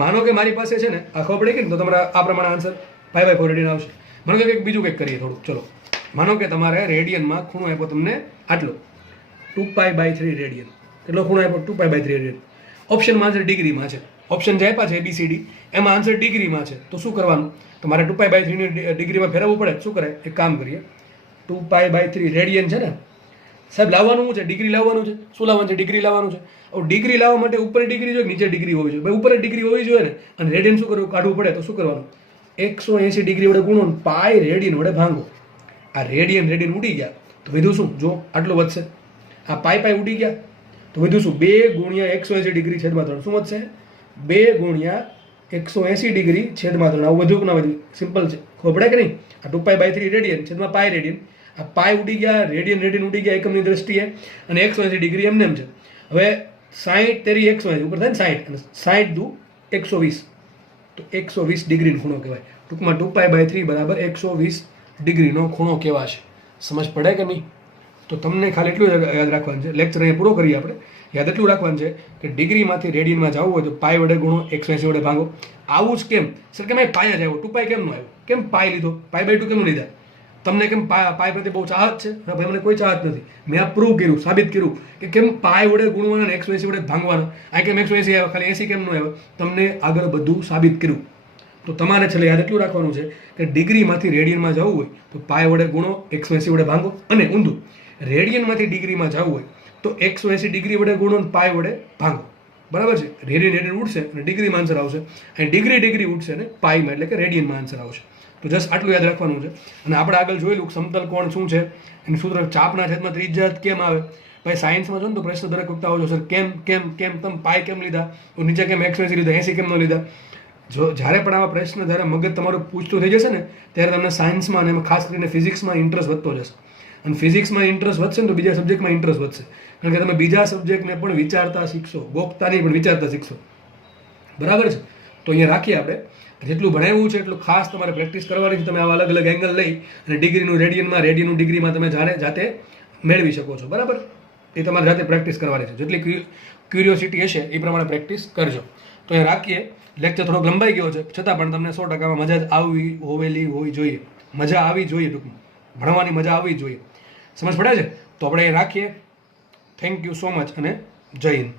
માનો કે મારી પાસે છે ને આ ખબર પડી ગઈ ને, તો તમારા આ પ્રમાણે આન્સર π/4 રેડિયન આવશે. માનો કે એક બીજું કંઈક કરીએ થોડું. ચલો માનો કે તમારે રેડિયનમાં ખૂણો આપ્યો તમને આટલો 2π/3 રેડિયન. કેટલો ખૂણો આપ્યો? 2π/3 રેડિયન. ઓપ્શનમાં આન્સર ડિગ્રીમાં છે. ઓપ્શન જે આપ્યા છે ABCD એમાં આન્સર ડિગ્રીમાં છે. તો શું કરવાનું? તમારે 2π/3 ની ડિગ્રીમાં ફેરવવું પડે. શું કરે? એક કામ કરીએ, 2π/3 રેડિયન છે ને સાહેબ, લાવવાનું છે ડિગ્રી લાવવાનું છે. શું લાવવાનું છે? ડિગ્રી લાવવાનું છે. હવે ડિગ્રી લાવવા માટે ઉપર ડિગ્રી જોઈએ, નીચે ડિગ્રી હોવી જોઈએ. ભાઈ ઉપર ડિગ્રી હોવી જોઈએ ને, અને રેડિયન શું કરવું? કાઢવું પડે. તો શું કરવાનું? 180 ડિગ્રી વડે ગુણો, પાઈ રેડિયન વડે ભાંગો. આ રેડિયન ઉડી ગયા તો વધુ શું? જો આટલું વધશે. આ પાઈ ઉડી ગયા તો વધુ શું? 2 ગુણ્યા 180 ડિગ્રી છેદમાં 3. શું વધશે? 2 ગુણ્યા 180 ડિગ્રી છેદમાં 3. આવું વધુ કે ના વધુ? સિમ્પલ છે. ખબર પડે કે નહીં? આ 2π/3 રેડિયન છેદમાં પાઈ રેડિયન. આ પાઈ ઉડી ગયા, રેડિયન ઉડી ગયા એકમની દ્રષ્ટિએ, અને 180 ડિગ્રી એમને એમ છે. હવે 60 તેરી 180 ઉપર થાય ને 60, અને 60 દુ 120, તો 120 ડિગ્રીનો ખૂણો કહેવાય. ટૂંકમાં 2π/3 બરાબર 120 ડિગ્રીનો ખૂણો કહેવાશે. સમજ પડે કે નહીં? તો તમને ખાલી એટલું યાદ રાખવાનું છે. લેક્ચર અહીંયા પૂરો કરીએ આપણે. યાદ એટલું રાખવાનું છે કે ડિગ્રીમાંથી રેડિયનમાં જવું હોય તો પાઈ વડે ગુણો, 180 વડે ભાગો. આવું જ કેમ સર? કેમ પાઈ જ આવ્યો, 2π કેમ નો આવ્યો? કેમ પાઈ લીધો? π/2 કેમ લીધા? તમને કેમ પાઈ પ્રત્યે બહુ ચાહત છે? ભાઈ મને કોઈ ચાહત નથી. મેં આ પ્રૂવ કર્યું, સાબિત કર્યું કે કેમ પાઈ વડે ગુણવાના અને 180 વડે ભાંગવાના. આ કેમ 180 આવ્યો, ખાલી 80 કેમ નો આવ્યો? તમને આગળ બધું સાબિત કર્યું. તો તમારે છેલ્લે યાદ એટલું રાખવાનું છે કે ડિગ્રીમાંથી રેડિયનમાં જવું હોય તો પાઈ વડે ગુણો, 180 વડે ભાંગો. અને ઊંધું, રેડિયનમાંથી ડિગ્રીમાં જવું હોય તો 180 ડિગ્રી વડે ગુણો અને પાઈ વડે ભાંગો. બરાબર છે? રેડિયન ઉડશે અને ડિગ્રીમાં આન્સર આવશે, અને ડિગ્રી ઉડશે અને પાઈમાં એટલે કે રેડિયનમાં આન્સર આવશે. તો જસ્ટ આટલું યાદ રાખવાનું છે. અને આપણે આગળ જોયેલું સમતલ કોણ શું છે, એનું સૂત્ર ચાપના છેદમાં ત્રિજ્યા કેમ આવે. ભાઈ સાયન્સમાં જો ને તો પ્રશ્ન દરેક વખતે આવજો સર કેમ તમે પાઈ કેમ લીધા, તો નીચે કેમ 180 લીધા, 80 કેમ ન લીધા. જો જ્યારે પણ આવા પ્રશ્ન જ્યારે મગજ તમારું પૂછતું થઈ જશે ને, ત્યારે તમને સાયન્સમાં અને ખાસ કરીને ફિઝિક્સમાં ઇન્ટરેસ્ટ વધતો જશે. અને ફિઝિક્સમાં ઇન્ટરેસ્ટ વધશે ને તો બીજા સબ્જેક્ટમાં ઇન્ટરેસ્ટ વધશે. કારણ કે તમે બીજા સબ્જેક્ટને પણ વિચારતા શીખશો, ગોખતા નહીં પણ વિચારતા શીખશો. બરાબર છે? તો અહીંયા રાખીએ આપણે. જેટલું ભણાવ્યું છે એટલું ખાસ તમારે પ્રેક્ટિસ કરવાની છે. તમે આવા અલગ એંગલ લઈ અને ડિગ્રીનું રેડિયનનું ડિગ્રીમાં તમે જાતે મેળવી શકો છો. બરાબર? એ તમારે જાતે પ્રેક્ટિસ કરવાની છે. જેટલી ક્યુરિયોસિટી હશે એ પ્રમાણે પ્રેક્ટિસ કરજો. તો અહીંયા રાખીએ. લેક્ચર થોડોક લંબાઈ ગયો છે, છતાં પણ તમને 100%માં મજા જ હોવી જોઈએ. મજા આવી જોઈએ. ટૂંકમાં ભણવાની મજા આવવી જોઈએ. સમજ પડે છે? તો આપણે રાખીએ. થેન્ક યુ સો મચ અને જય હિન્દ.